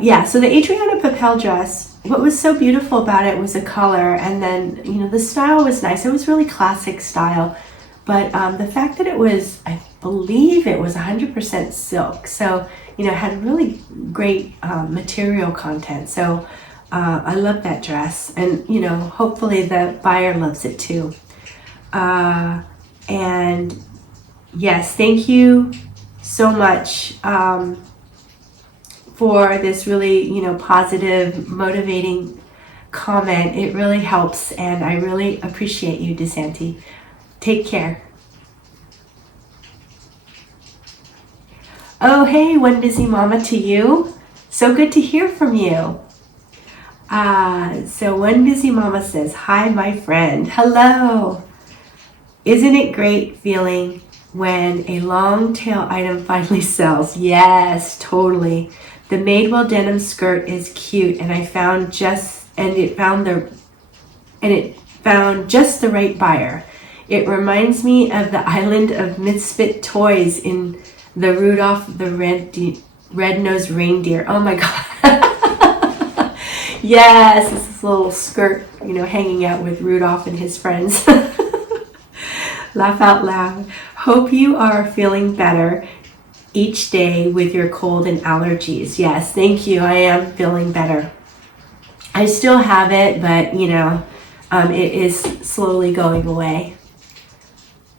Yeah, so the Adriana Papel dress, what was so beautiful about it was the color, and then, the style was nice. It was really classic style, but the fact that it was, I believe it was 100% silk, so, it had really great material content. So I love that dress, and, hopefully the buyer loves it too. And yes, thank you so much for this really, positive, motivating comment. It really helps, and I really appreciate you, DeSanti. Take care. Oh, hey, One Busy Mama to you. So good to hear from you. So One Busy Mama says, hi, my friend. Hello. Isn't it great feeling when a long tail item finally sells? Yes, totally. The Madewell denim skirt is cute, and it found just the right buyer. It reminds me of the island of misfit toys in the Rudolph the Red-Nosed Reindeer. Oh my God. Yes, this little skirt, hanging out with Rudolph and his friends. Laugh out loud. Hope you are feeling better each day with your cold and allergies. Yes, thank you. I am feeling better. I still have it, but it is slowly going away.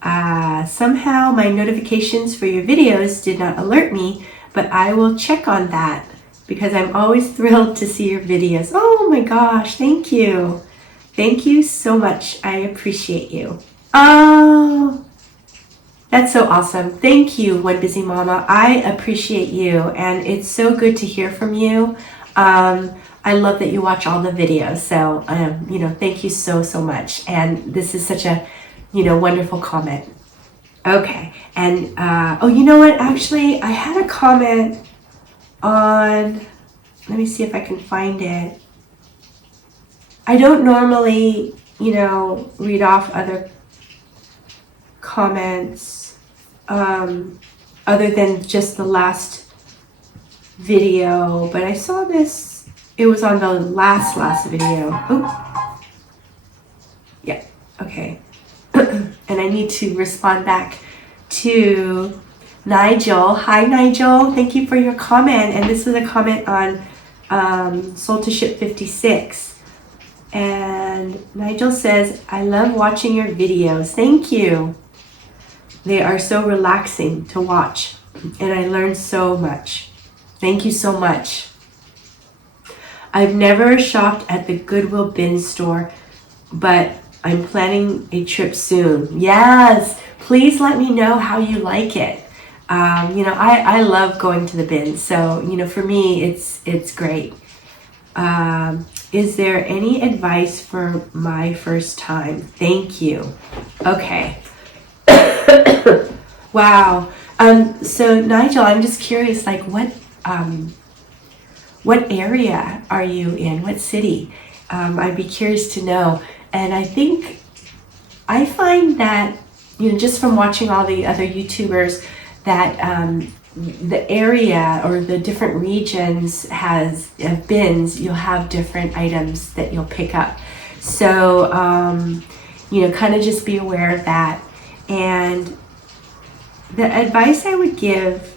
Somehow my notifications for your videos did not alert me, but I will check on that because I'm always thrilled to see your videos. Oh my gosh, thank you. Thank you so much. I appreciate you. Oh, that's so awesome. Thank you, One Busy Mama. I appreciate you, and it's so good to hear from you. I love that you watch all the videos. So, thank you so, so much. And this is such a, wonderful comment. Okay. And, you know what? Actually, I had a comment on, let me see if I can find it. I don't normally, read off other comments, other than just the last video, but I saw this, it was on the last video. Oh, yeah, okay. And I need to respond back to Nigel. Hi, Nigel. Thank you for your comment. And this was a comment on Sold to Ship 56. And Nigel says, I love watching your videos. Thank you. They are so relaxing to watch, and I learned so much. Thank you so much. I've never shopped at the Goodwill bin store, but I'm planning a trip soon. Yes, please let me know how you like it. I love going to the bins, so for me it's great. Is there any advice for my first time? Thank you. Okay. Wow. So Nigel, I'm just curious, like what area are you in? What city? I'd be curious to know. And I find that, just from watching all the other YouTubers, that the area or the different regions have bins, you'll have different items that you'll pick up. So, kind of just be aware of that. And the advice I would give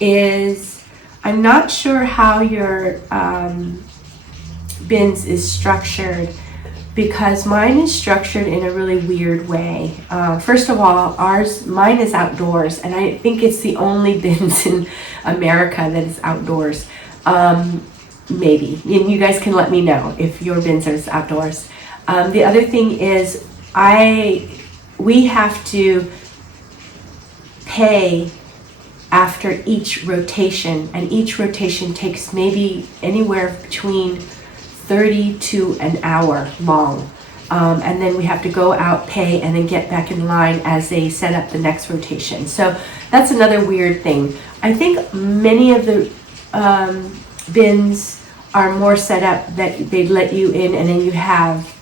is, I'm not sure how your bins is structured, because mine is structured in a really weird way. First of all, mine is outdoors, and I think it's the only bins in America that is outdoors. Maybe, and you guys can let me know if your bins are outdoors. The other thing is, we have to pay after each rotation, and each rotation takes maybe anywhere between 30 to an hour long. And then we have to go out, pay, and then get back in line as they set up the next rotation. So that's another weird thing. I think many of the bins are more set up that they let you in, and then you have,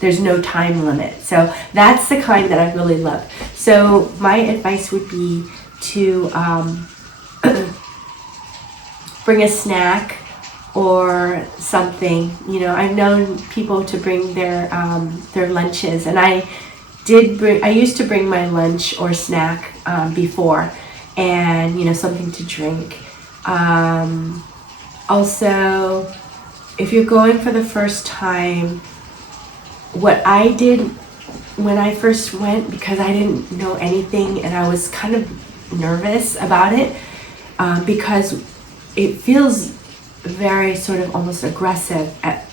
there's no time limit. So that's the kind that I really love. So my advice would be to bring a snack or something. I've known people to bring their lunches, and I used to bring my lunch or snack before, and something to drink. Also, if you're going for the first time, what I did when I first went, because I didn't know anything and I was kind of nervous about it, because it feels very sort of almost aggressive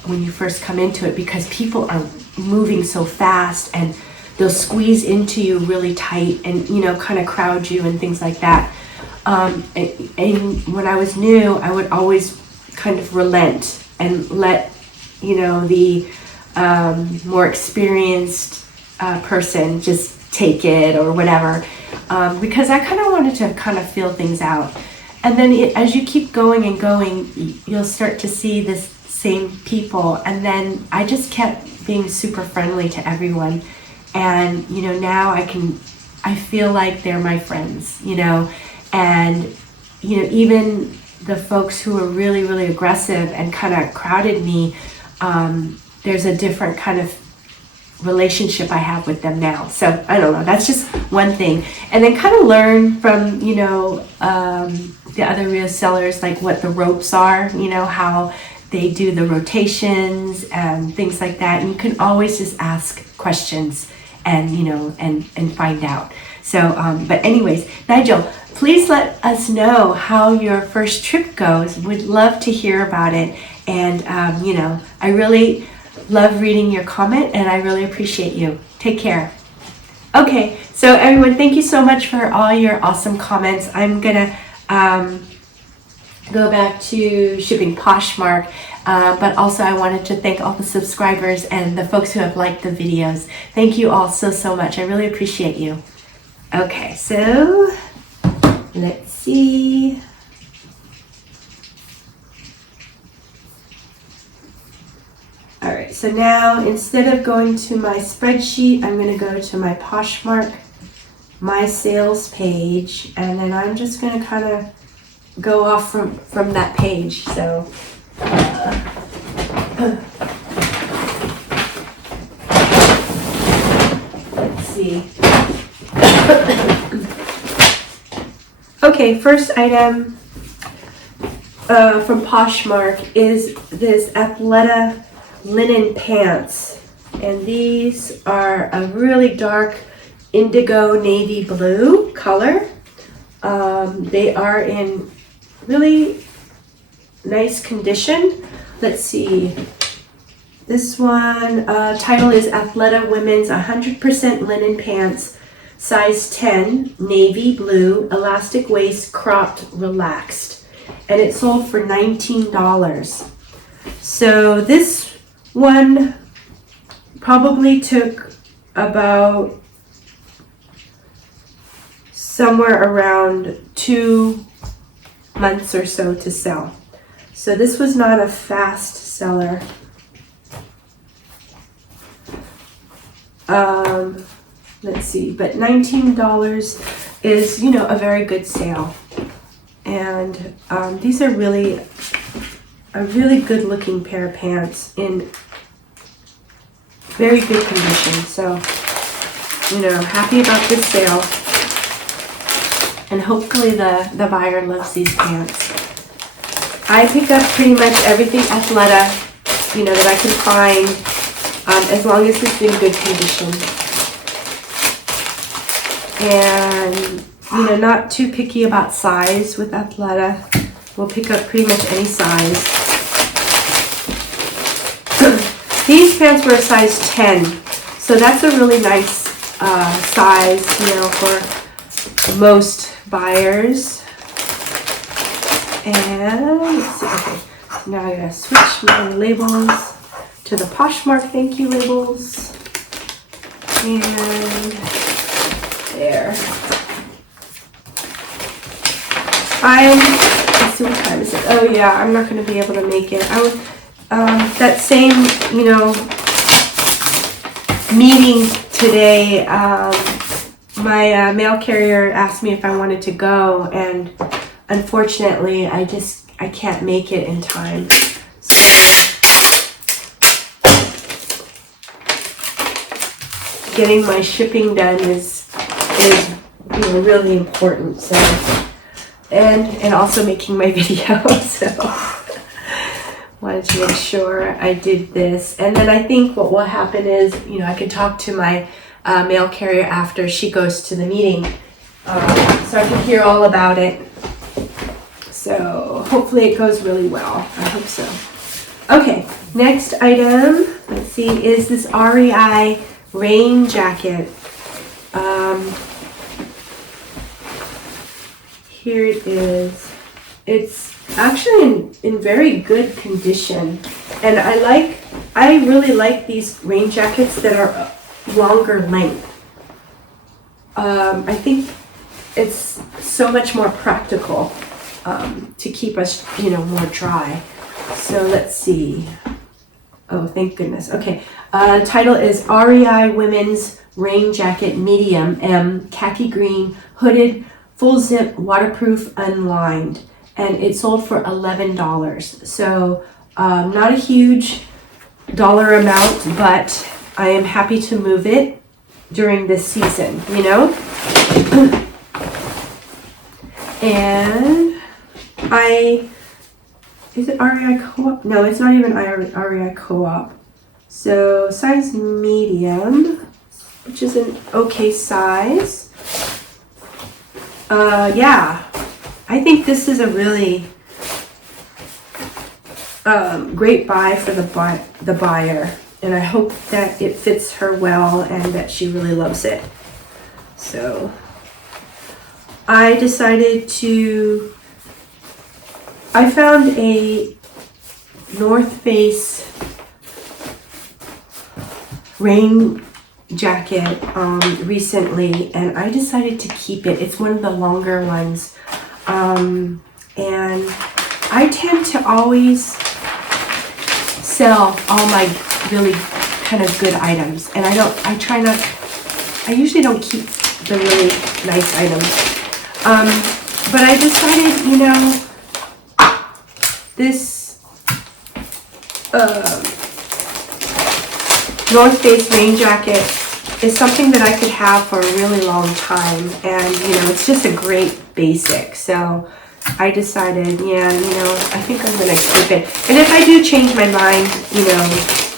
when you first come into it, because people are moving so fast and they'll squeeze into you really tight and kind of crowd you and things like that. And when I was new, I would always kind of relent and let the more experienced person just take it or whatever, because I kind of wanted to kind of feel things out. And then as you keep going and going, you'll start to see the same people. And then I just kept being super friendly to everyone. And, now I feel like they're my friends, and, even the folks who are really, really aggressive and kind of crowded me, there's a different kind of relationship I have with them now. So I don't know, that's just one thing. And then kind of learn from, the other resellers, like what the ropes are, how they do the rotations and things like that. And you can always just ask questions and and find out. So, but anyways, Nigel, please let us know how your first trip goes. Would love to hear about it. And, I really love reading your comment, and I really appreciate you. Take care. Okay, so everyone, thank you so much for all your awesome comments. I'm gonna go back to shipping Poshmark, but also I wanted to thank all the subscribers and the folks who have liked the videos. Thank you all so much. I really appreciate you. Okay, so let's see. All right, so now instead of going to my spreadsheet, I'm going to go to my Poshmark, my sales page, and then I'm just going to kind of go off from that page. So let's see. Okay, first item from Poshmark is this Athleta linen pants, and these are a really dark indigo navy blue color. They are in really nice condition. Let's see, this one title is Athleta Women's 100% linen pants, size 10, navy blue, elastic waist, cropped, relaxed, and it sold for $19. So this one probably took about somewhere around 2 months or so to sell. So this was not a fast seller. Let's see, but $19 is, a very good sale. And these are really a really good looking pair of pants in very good condition. So, happy about this sale. And hopefully the buyer loves these pants. I pick up pretty much everything Athleta, that I can find, as long as it's in good condition. And, not too picky about size with Athleta. We'll pick up pretty much any size. These pants were a size 10, so that's a really nice size, for most buyers. And let's see, okay, so now I gotta switch my labels to the Poshmark thank you labels. And there. Let's see, what time is it? Oh yeah, I'm not gonna be able to make it. That same, meeting today, my mail carrier asked me if I wanted to go, and unfortunately, I can't make it in time. Getting my shipping done is really important. So, and also making my video. So. Wanted to make sure I did this. And then I think what will happen is, I can talk to my mail carrier after she goes to the meeting. So I can hear all about it. So hopefully it goes really well. I hope so. Okay, next item, let's see, is this REI rain jacket. Here it is. It's actually in very good condition, and I really like these rain jackets that are longer length. I think it's so much more practical to keep us more dry. So let's see. Oh, thank goodness. Okay, title is REI Women's Rain Jacket Medium M, khaki green, hooded, full zip, waterproof, unlined. And it sold for $11. So not a huge dollar amount, but I am happy to move it during this season, And is it REI Co-op? No, it's not even REI Co-op. So size medium, which is an okay size. Yeah, I think this is a really great buy for the buyer, and I hope that it fits her well and that she really loves it. So I decided to, I found a North Face rain jacket recently, and I decided to keep it. It's one of the longer ones, and I tend to always sell all my really kind of good items, and I usually don't keep the really nice items, but I decided, you know, this North Face rain jacket is something that I could have for a really long time, and you know, it's just a great basic. So I decided, yeah, you know, I think I'm gonna keep it. And if I do change my mind, you know,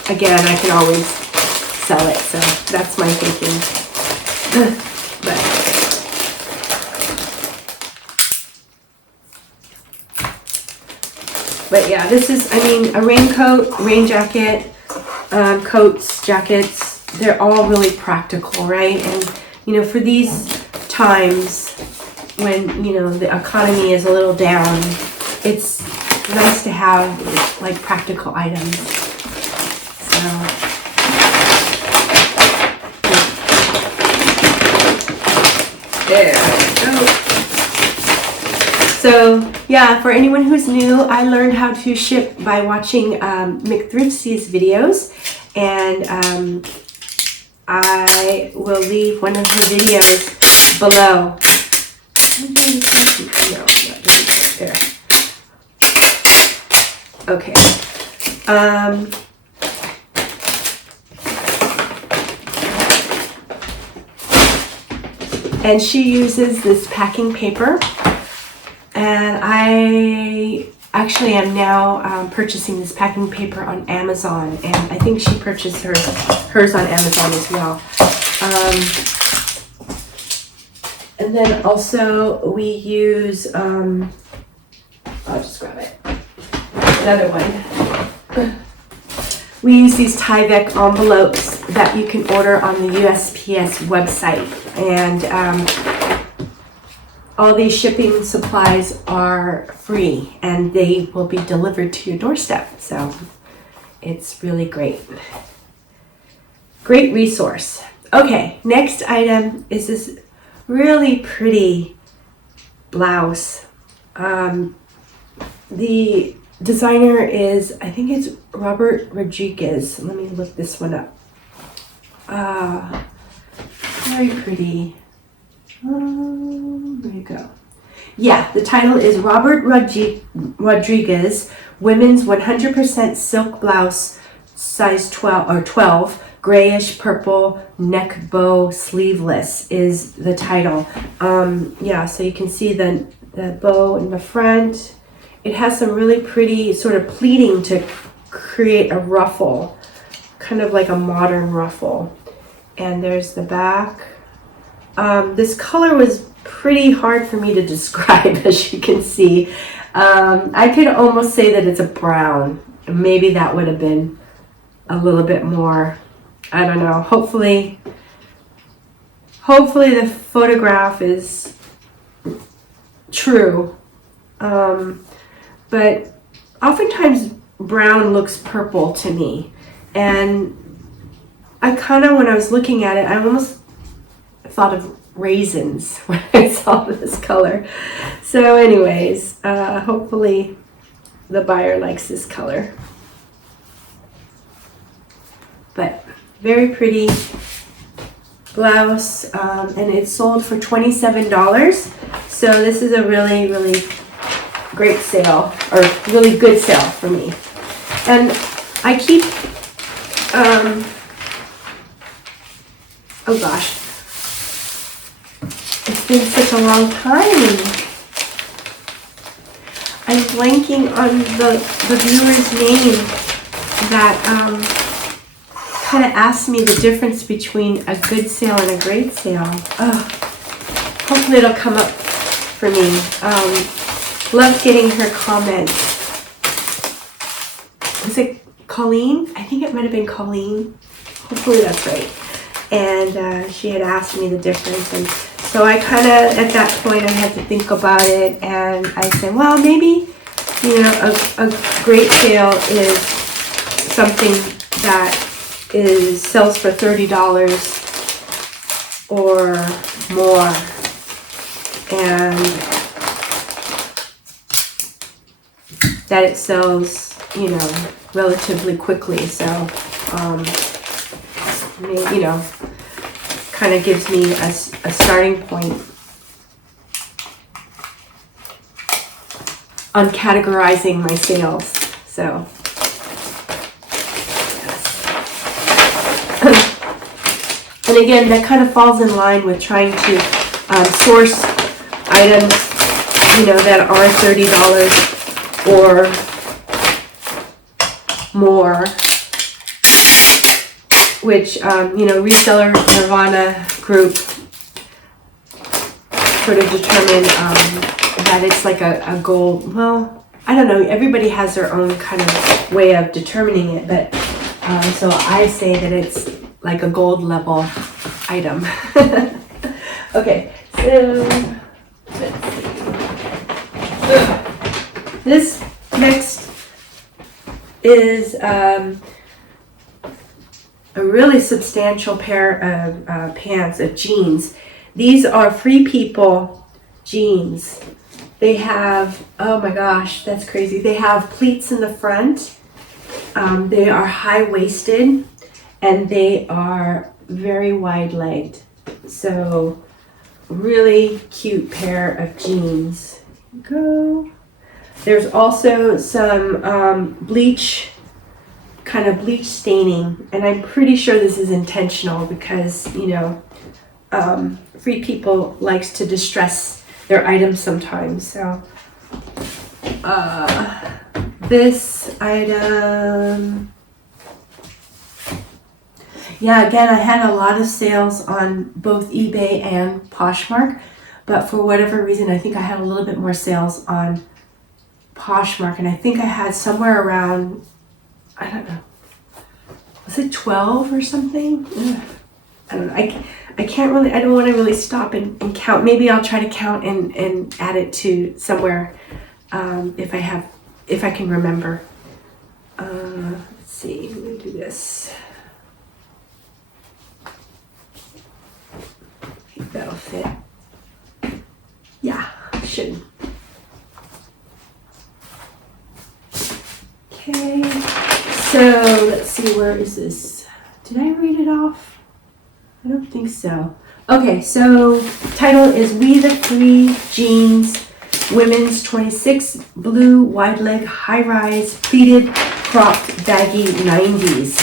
again, I can always sell it. So that's my thinking. But yeah, this is, I mean, a raincoat, rain jacket, coats, jackets, they're all really practical, right? And, you know, for these times when, you know, the economy is a little down, it's nice to have, like, practical items. So, there we go. So, yeah, for anyone who's new, I learned how to ship by watching McThrifty's videos, and I will leave one of her videos below. No, there. Okay. And she uses this packing paper. And I actually am now purchasing this packing paper on Amazon, and I think she purchased hers on Amazon as well. And then also we use, I'll just grab it, another one. We use these Tyvek envelopes that you can order on the USPS website, and all these shipping supplies are free, and they will be delivered to your doorstep. So it's really great. Great resource. Okay, next item is this really pretty blouse. The designer is, I think it's Robert Rodriguez. Let me look this one up. Very pretty. There you go. Yeah, the title is Robert Rodriguez Women's 100% Silk Blouse, size 12, grayish purple, neck bow, sleeveless is the title. Yeah, so you can see the bow in the front. It has some really pretty sort of pleating to create a ruffle, kind of like a modern ruffle. And there's the back. This color was pretty hard for me to describe, as you can see. I could almost say that it's a brown. Maybe that would have been a little bit more, I don't know. Hopefully the photograph is true. But oftentimes brown looks purple to me. And I kind of, when I was looking at it, I almost thought of raisins when I saw this color. So anyways, hopefully the buyer likes this color. But very pretty blouse, and it's sold for $27. So this is a really, really great sale, or really good sale for me. And I keep, oh gosh, it's been such a long time. I'm blanking on the viewer's name that kind of asked me the difference between a good sale and a great sale. Hopefully it'll come up for me. Love getting her comments. Was it Colleen? I think it might have been Colleen. Hopefully that's right. And she had asked me the difference, and so I kind of, at that point, I had to think about it, and I said, well, maybe, you know, a great sale is something that sells for $30 or more, and that it sells, you know, relatively quickly. So, you know, kind of gives me a starting point on categorizing my sales. So, and again, that kind of falls in line with trying to source items, you know, that are $30 or more, which, you know, Reseller Nirvana group sort of determined that it's like a goal. Well, I don't know. Everybody has their own kind of way of determining it, but so I say that it's like a gold level item. Okay, so let's see. This next is a really substantial pair of pants, of jeans. These are Free People jeans. They have, oh my gosh, that's crazy. They have pleats in the front. They are high-waisted, and they are very wide-legged. So, really cute pair of jeans. Go. There's also some bleach staining, and I'm pretty sure this is intentional because, you know, Free People likes to distress their items sometimes. So this item, yeah, again, I had a lot of sales on both eBay and Poshmark, but for whatever reason, I think I had a little bit more sales on Poshmark, and I think I had somewhere around, I don't know, was it 12 or something? I don't know. I can't really, I don't want to really stop and count. Maybe I'll try to count and add it to somewhere if I can remember. Let's see, let me do this. I think that'll fit. Yeah, should. Okay, so let's see, where is this? Did I read it off? I don't think so. Okay, so title is We the Free Jeans Women's 26 Blue Wide Leg High Rise Pleated Cropped Baggy 90s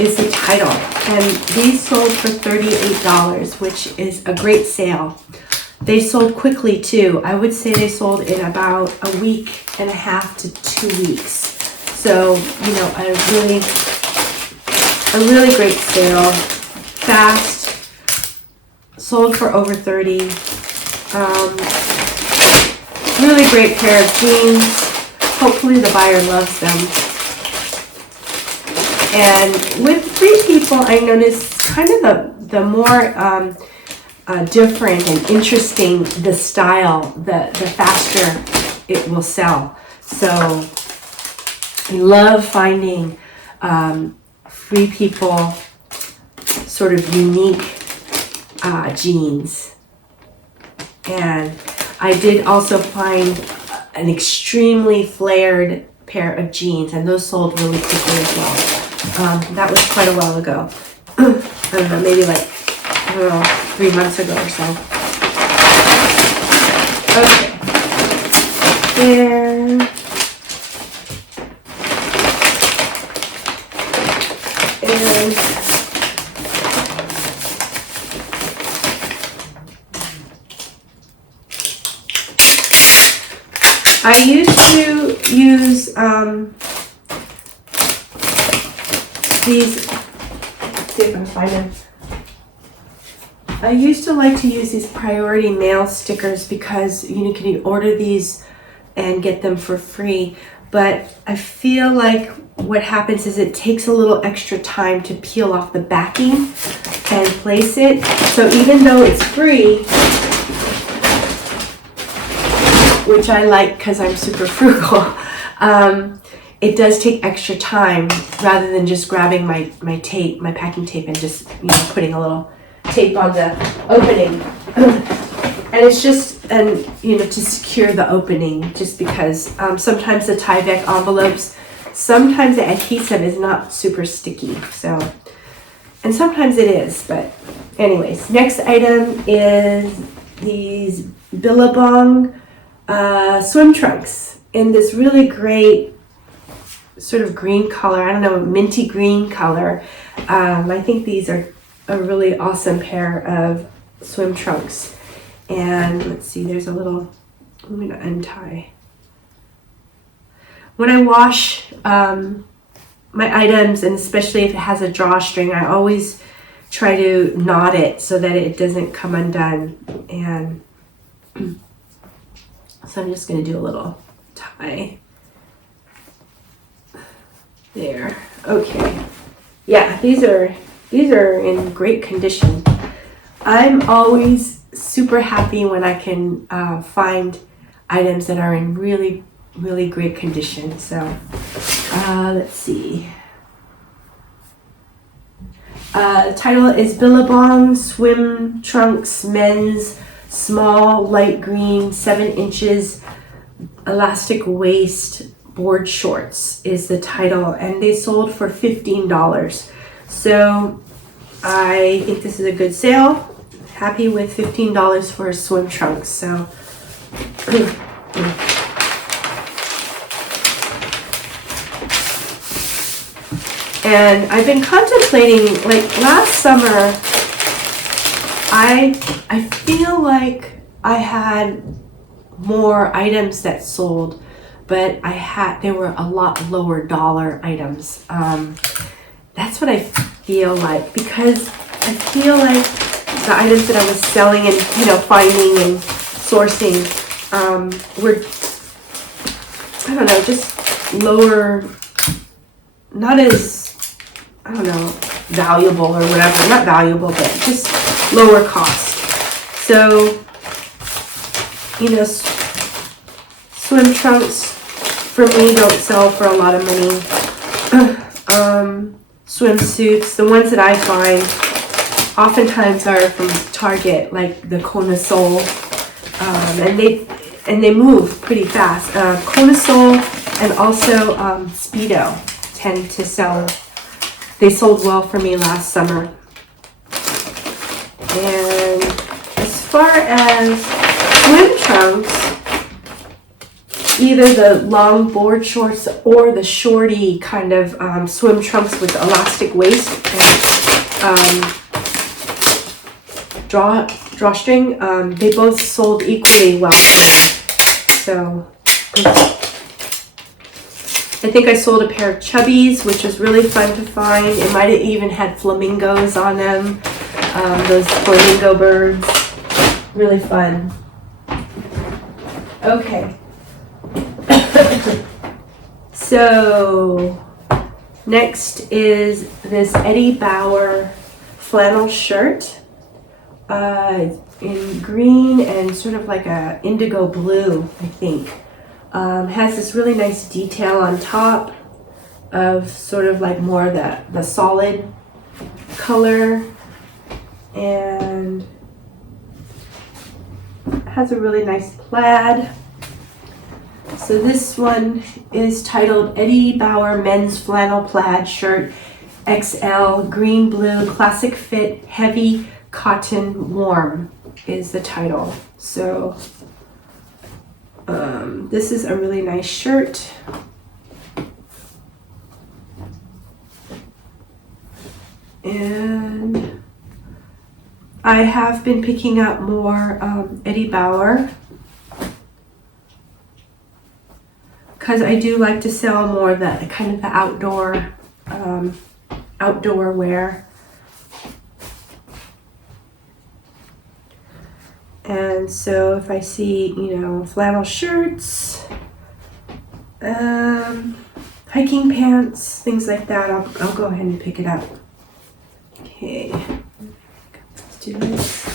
is the title. And these sold for $38, which is a great sale. They sold quickly too. I would say they sold in about a week and a half to 2 weeks. So, you know, a really great sale. Fast. Sold for over 30. Really great pair of jeans. Hopefully the buyer loves them. And with Free People, I noticed kind of the more different and interesting the style, the faster it will sell. So I love finding Free People sort of unique jeans. And I did also find an extremely flared pair of jeans, and those sold really quickly as well. That was quite a while ago. I don't know, maybe like, 3 months ago or so. Okay. There. And I used to use these see if I can find them. I used to like to use these priority mail stickers because you can order these and get them for free. But I feel like what happens is it takes a little extra time to peel off the backing and place it. So even though it's free, which I like because I'm super frugal, it does take extra time rather than just grabbing my tape, my packing tape, and just putting a little tape on the opening. And it's just to secure the opening, just because sometimes the Tyvek envelopes, sometimes the adhesive is not super sticky, so, and sometimes it is, but anyways. Next item is these Billabong swim trunks in this really great sort of green color. I don't know, minty green color. I think these are a really awesome pair of swim trunks. And let's see, there's a little, I'm gonna untie. When I wash my items, and especially if it has a drawstring, I always try to knot it so that it doesn't come undone. And so I'm just gonna do a little tie. There, okay. Yeah, these are in great condition. I'm always super happy when I can find items that are in really, really great condition. So let's see. The title is Billabong Swim Trunks Men's Small Light Green 7 inches Elastic Waist Board Shorts is the title, and they sold for $15. So I think this is a good sale. Happy with $15 for swim trunks. So and I've been contemplating, like last summer, I feel like I had more items that sold, but they were a lot lower dollar items. That's what I feel like, because I feel like the items that I was selling and finding and sourcing were, I don't know, just lower, not as, I don't know, valuable or whatever. Not valuable, but just lower cost. So, swim trunks for me don't sell for a lot of money. Swimsuits, the ones that I find oftentimes are from Target, like the Kona Soul, and they move pretty fast. Kona Soul and also Speedo tend to sell. They sold well for me last summer. And as far as swim trunks, either the long board shorts or the shorty kind of swim trunks with elastic waist and drawstring, they both sold equally well. So I think I sold a pair of chubbies, which was really fun to find. It might have even had flamingos on them, those flamingo birds. Really fun. Okay. So next is this Eddie Bauer flannel shirt in green and sort of like a indigo blue, I think. Has this really nice detail on top of sort of like more the solid color, and has a really nice plaid. So this one is titled Eddie Bauer Men's Flannel Plaid Shirt XL Green Blue Classic Fit Heavy Cotton Warm is the title. So this is a really nice shirt. And I have been picking up more Eddie Bauer, because I do like to sell more the kind of the outdoor wear. And so if I see, flannel shirts, hiking pants, things like that, I'll go ahead and pick it up. Okay, let's do this.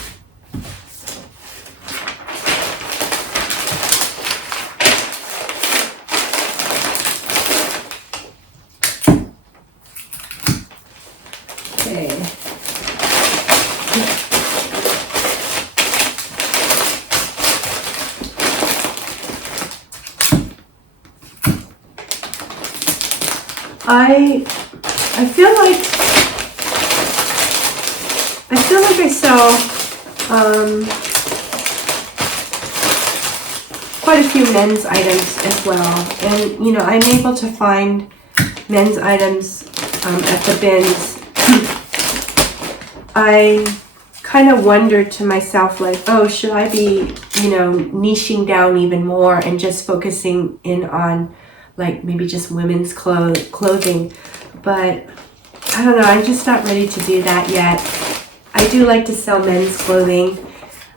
Okay. I feel like I sell quite a few men's items as well, and I'm able to find men's items at the bins. I kind of wondered to myself, like, oh, should I be niching down even more and just focusing in on like maybe just women's clothing, but I don't know, I'm just not ready to do that yet. I do like to sell men's clothing,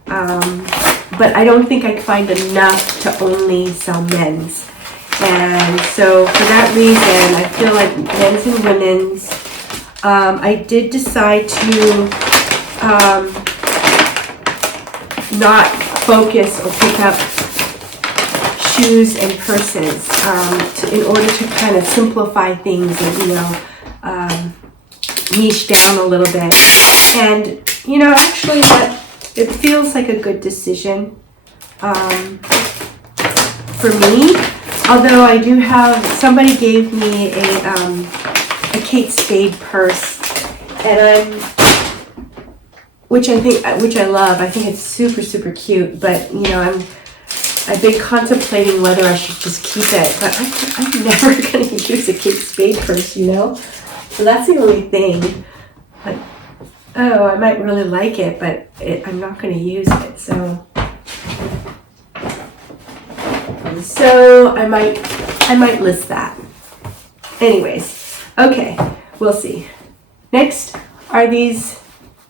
but I don't think I can find enough to only sell men's. And so for that reason, I feel like men's and women's. I did decide to not focus or pick up shoes and purses in order to kind of simplify things and niche down a little bit. And actually it feels like a good decision for me. Although I do have, somebody gave me a Kate Spade purse, and which I love. I think it's super, super cute, but I've been contemplating whether I should just keep it, but I'm never going to use a Kate Spade purse, So that's the only thing. But, I might really like it, but I'm not going to use it, so I might list that. Anyways, okay, we'll see. Next are these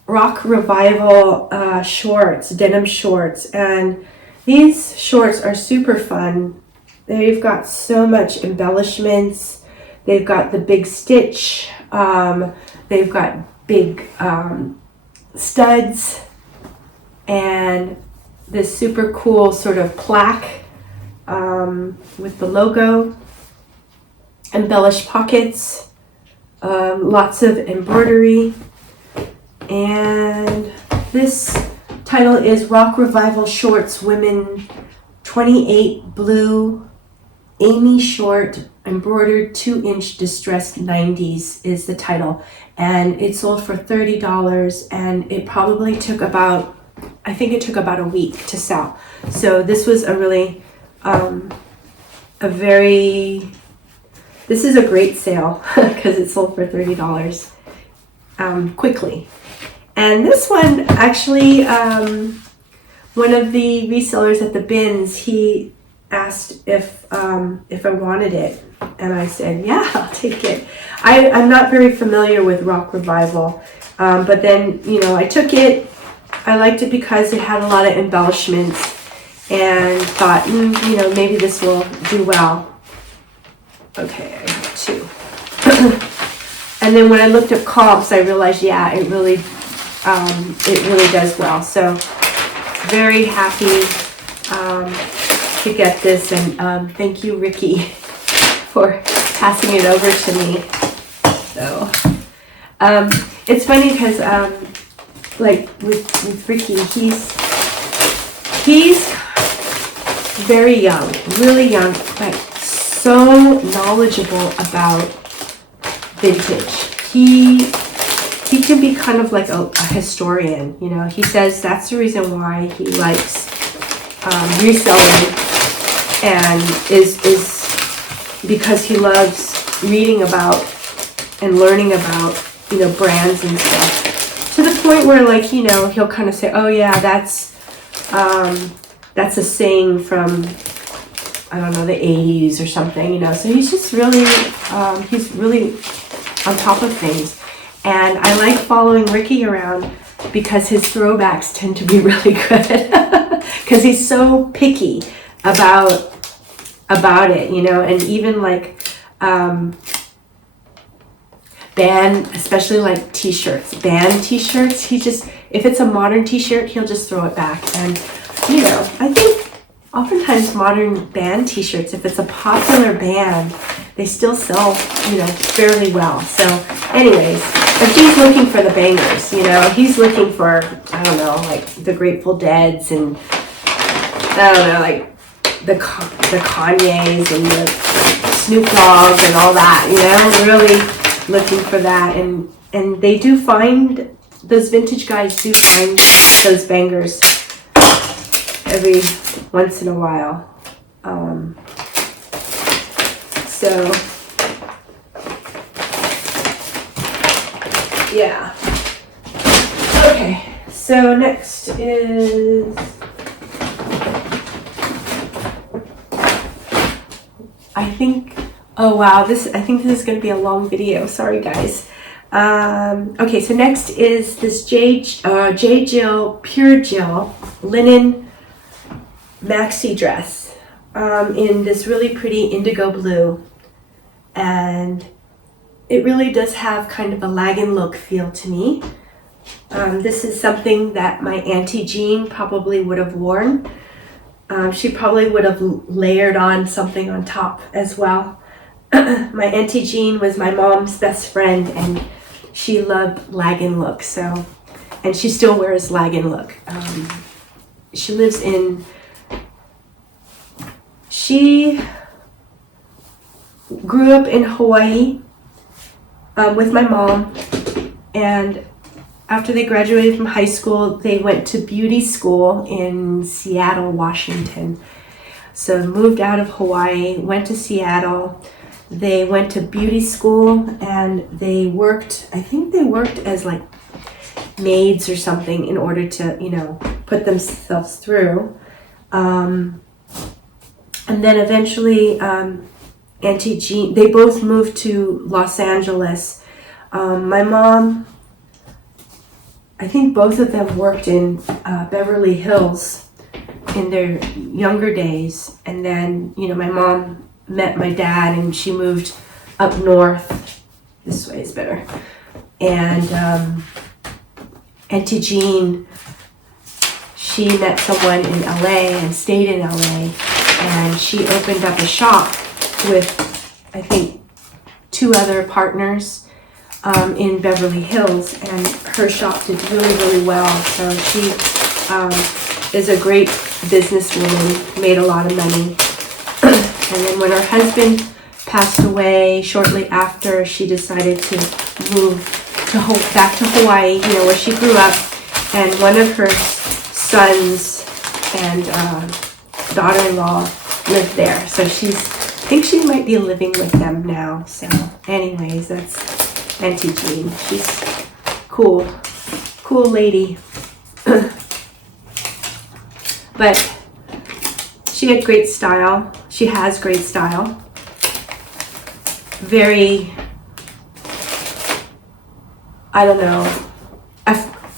Rock Revival shorts, denim shorts, and these shorts are super fun. They've got so much embellishments. They've got the big stitch. They've got big studs and this super cool sort of plaque with the logo, embellished pockets, lots of embroidery, and this title is Rock Revival Shorts Women 28 Blue Amy Short Embroidered 2-inch Distressed 90s is the title, and it sold for $30, and it probably took about, I think it took about a week to sell. So this was a really this is a great sale because it sold for $30 quickly. And this one, actually, one of the resellers at the bins, he asked if I wanted it, and I said, yeah, I'll take it. I'm not very familiar with Rock Revival, but then, I took it. I liked it because it had a lot of embellishments, and thought, maybe this will do well. Okay, I have two. And then when I looked up comps, I realized, yeah, it really does well. So very happy to get this, and thank you, Ricky, for passing it over to me. So it's funny because like with Ricky, he's very young, really young, but so knowledgeable about vintage. He can be kind of like a historian, He says that's the reason why he likes reselling, and is because he loves reading about and learning about brands and stuff, to the point where, like, he'll kind of say, oh yeah, that's a saying from, I don't know, the 80s or something, So he's just really he's really on top of things. And I like following Ricky around because his throwbacks tend to be really good because he's so picky about it, you know, and even like band, especially like t-shirts, band t-shirts, he just, if it's a modern t-shirt, he'll just throw it back. And you know, I think oftentimes modern band t-shirts, if it's a popular band, they still sell, you know, fairly well. So anyways, if he's looking for the bangers, you know, he's looking for, I don't know, like the Grateful Deads and I don't know, like the Kanyes and the Snoop Dogg and all that, you know, really looking for that. And they do find, those vintage guys do find those bangers every once in a while. So yeah. Okay, so next is, I think, oh wow, I think this is going to be a long video. Sorry guys. Okay, so next is this J. Jill Pure Jill linen maxi dress in this really pretty indigo blue, and it really does have kind of a Lagan look feel to me. This is something that my Auntie Jean probably would have worn. She probably would have layered on something on top as well. My Auntie Jean was my mom's best friend, and she loved Lagan look, so, and she still wears Lagan look. She lives in, she grew up in Hawaii with my mom, and after they graduated from high school, they went to beauty school in Seattle, Washington. So moved out of Hawaii, went to Seattle. They went to beauty school and they worked, I think they worked as like maids or something in order to, you know, put themselves through. And then eventually, Auntie Jean, they both moved to Los Angeles. My mom, I think both of them worked in Beverly Hills in their younger days. And then, you know, my mom met my dad and she moved up north. This way is better. And Auntie Jean, she met someone in LA and stayed in LA. And she opened up a shop with, I think, 2 other partners in Beverly Hills, and her shop did really, really well. So she is a great businesswoman, made a lot of money. And then when her husband passed away shortly after, she decided to move back to Hawaii, you know, where she grew up. And one of her sons and daughter-in-law lived there. So I think she might be living with them now. So anyways, that's Auntie Jean. She's cool lady. But she had great style. She has great style. Very, I don't know,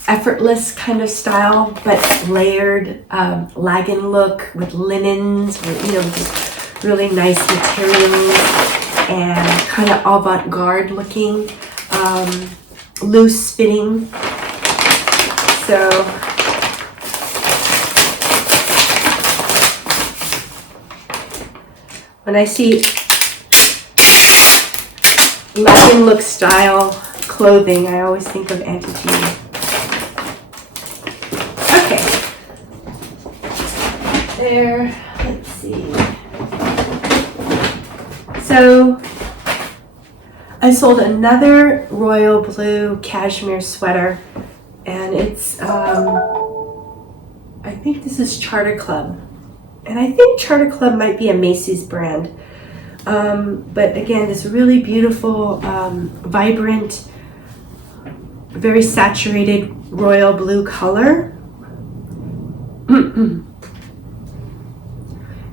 effortless kind of style, but layered, Lagan look with linens, with, you know, just really nice materials and kind of avant-garde looking, loose fitting. So when I see Latin look style clothing, I always think of Auntie Jean. Okay. There, let's see. So I sold another royal blue cashmere sweater, and it's, I think this is Charter Club. And I think Charter Club might be a Macy's brand. But again, this really beautiful, vibrant, very saturated royal blue color.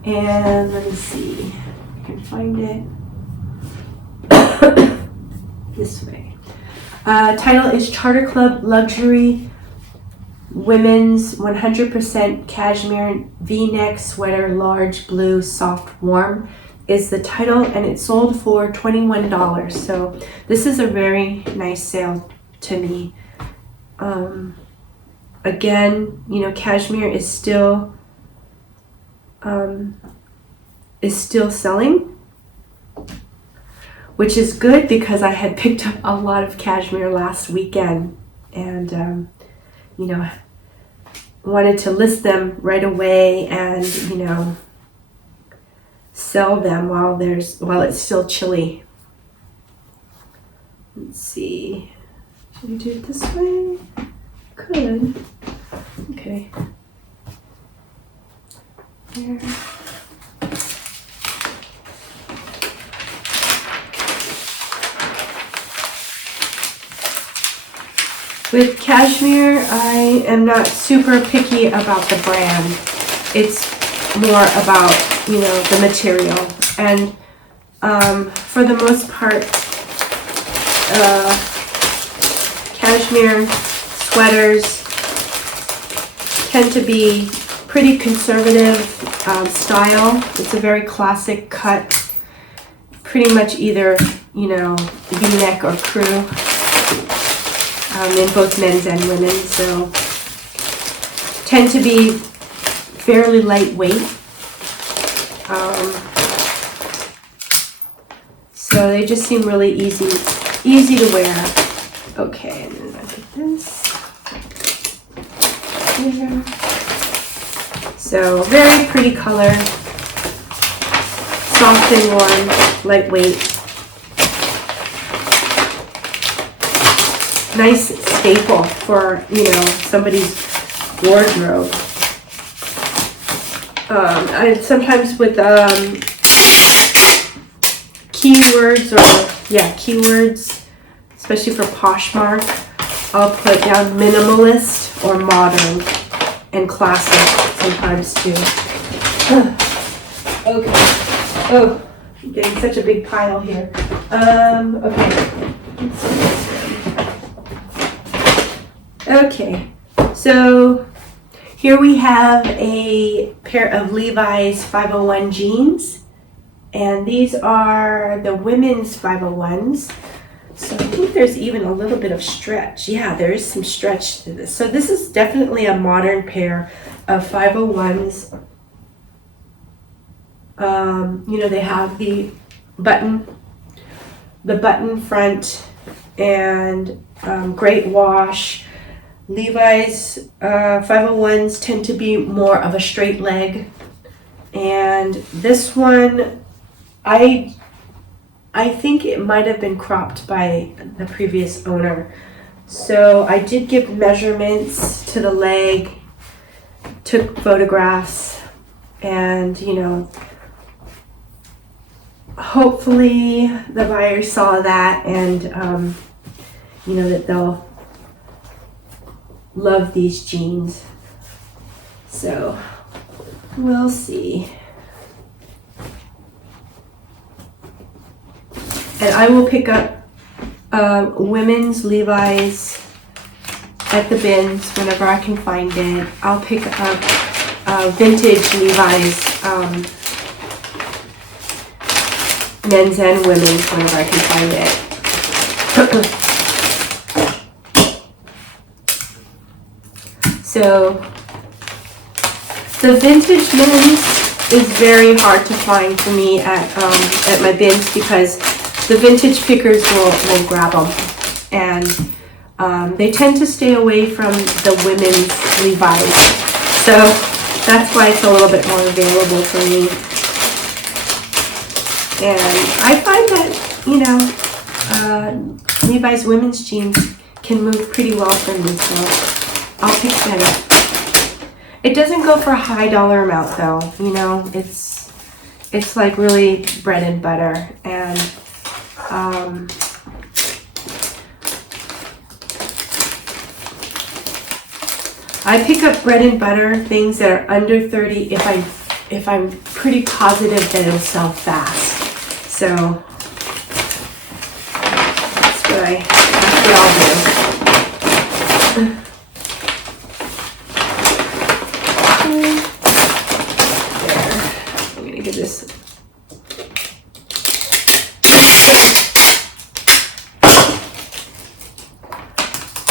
And let me see if I can find it. This way. Title is Charter Club Luxury women's 100% cashmere V-neck sweater, large blue, soft warm is the title, and it sold for $21. So this is a very nice sale to me. Again, you know, cashmere is still selling, which is good because I had picked up a lot of cashmere last weekend, and you know, wanted to list them right away and, you know, sell them while it's still chilly. Let's see. Should we do it this way? Could. Okay. There. With cashmere, I am not super picky about the brand. It's more about, you know, the material. And for the most part, cashmere sweaters tend to be pretty conservative style. It's a very classic cut, pretty much either, you know, V-neck or crew. In both men's and women's, so tend to be fairly lightweight. So they just seem really easy to wear. Okay, and then I get this here. So very pretty color, soft and warm, lightweight. Nice staple for, you know, somebody's wardrobe. Sometimes with keywords, especially for Poshmark, I'll put down minimalist or modern and classic sometimes too. Okay. Oh, I'm getting such a big pile here. Okay. Let's see this one. Okay, so here we have a pair of Levi's 501 jeans, and these are the women's 501s. So I think there's even a little bit of stretch. Yeah, there is some stretch to this. So this is definitely a modern pair of 501s. You know, they have the button front and great wash. Levi's 501s tend to be more of a straight leg, and this one, I think it might have been cropped by the previous owner. So I did give measurements to the leg, took photographs, and, you know, hopefully the buyer saw that, and you know, that they'll love these jeans. So we'll see. And I will pick up women's Levi's at the bins whenever I can find it. I'll pick up vintage Levi's, men's and women's, whenever I can find it. So the vintage men's is very hard to find for me at my bins, because the vintage pickers will grab them, and they tend to stay away from the women's Levi's. So that's why it's a little bit more available for me. And I find that, you know, Levi's women's jeans can move pretty well for me, so I'll pick that up. It doesn't go for a high dollar amount though, you know, it's like really bread and butter, and I pick up bread and butter things that are under 30 if I'm pretty positive that it'll sell fast. So that's what I'll do. just...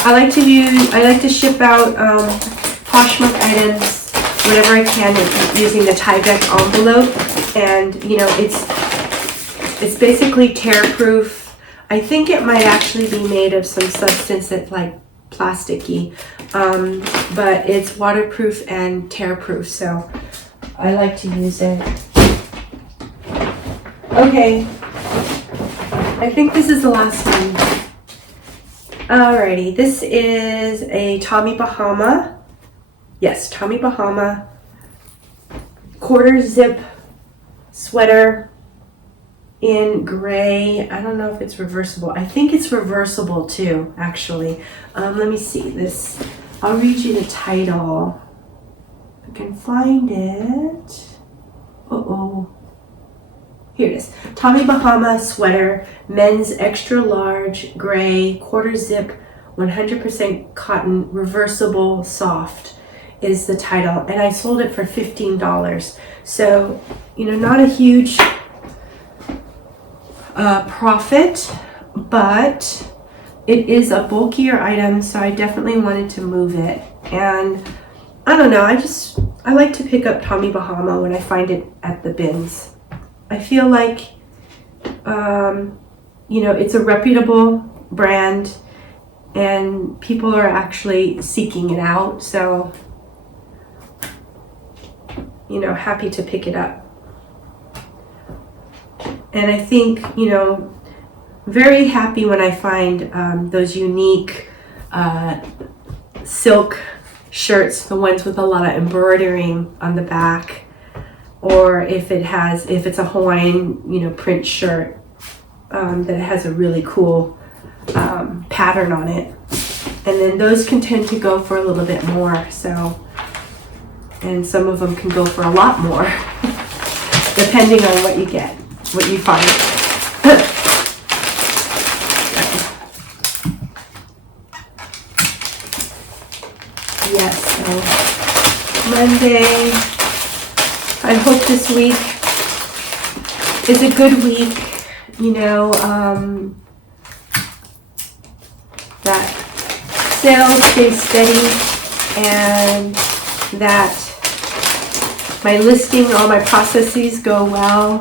I like to ship out Poshmark items whenever I can using the Tyvek envelope, and you know, it's basically tear-proof. I think it might actually be made of some substance that's like plasticky, but it's waterproof and tear-proof, so I like to use it. Okay, I think this is the last one. Alrighty, this is a Tommy Bahama. Yes, Tommy Bahama quarter zip sweater in gray. I don't know if it's reversible. I think it's reversible too, actually. Let me see this. I'll read you the title. If I can find it. Uh-oh. Here it is. Tommy Bahama sweater, men's extra large, gray, quarter zip, 100% cotton, reversible, soft is the title. And I sold it for $15. So, you know, not a huge profit, but it is a bulkier item, so I definitely wanted to move it. And I don't know, I like to pick up Tommy Bahama when I find it at the bins. I feel like, you know, it's a reputable brand and people are actually seeking it out. So, you know, happy to pick it up. And I think, you know, very happy when I find those unique silk shirts, the ones with a lot of embroidering on the back. Or if it's a Hawaiian, you know, print shirt that has a really cool pattern on it. And then those can tend to go for a little bit more. So, and some of them can go for a lot more, depending on what you get, what you find. Yes, so Monday. I hope this week is a good week, you know, that sales stay steady and that my listing, all my processes go well.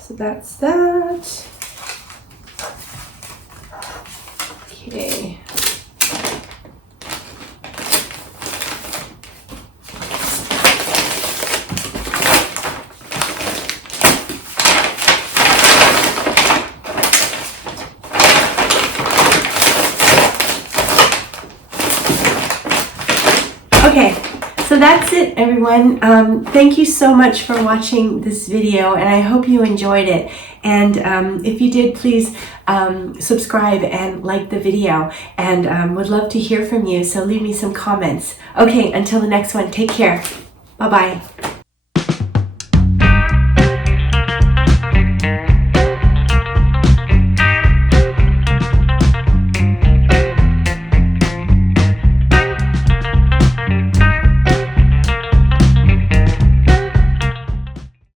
So that's that. Okay. Okay, so that's it, everyone. Thank you so much for watching this video, and I hope you enjoyed it. And if you did, please subscribe and like the video, and would love to hear from you, so leave me some comments. Okay, until the next one, take care. Bye-bye.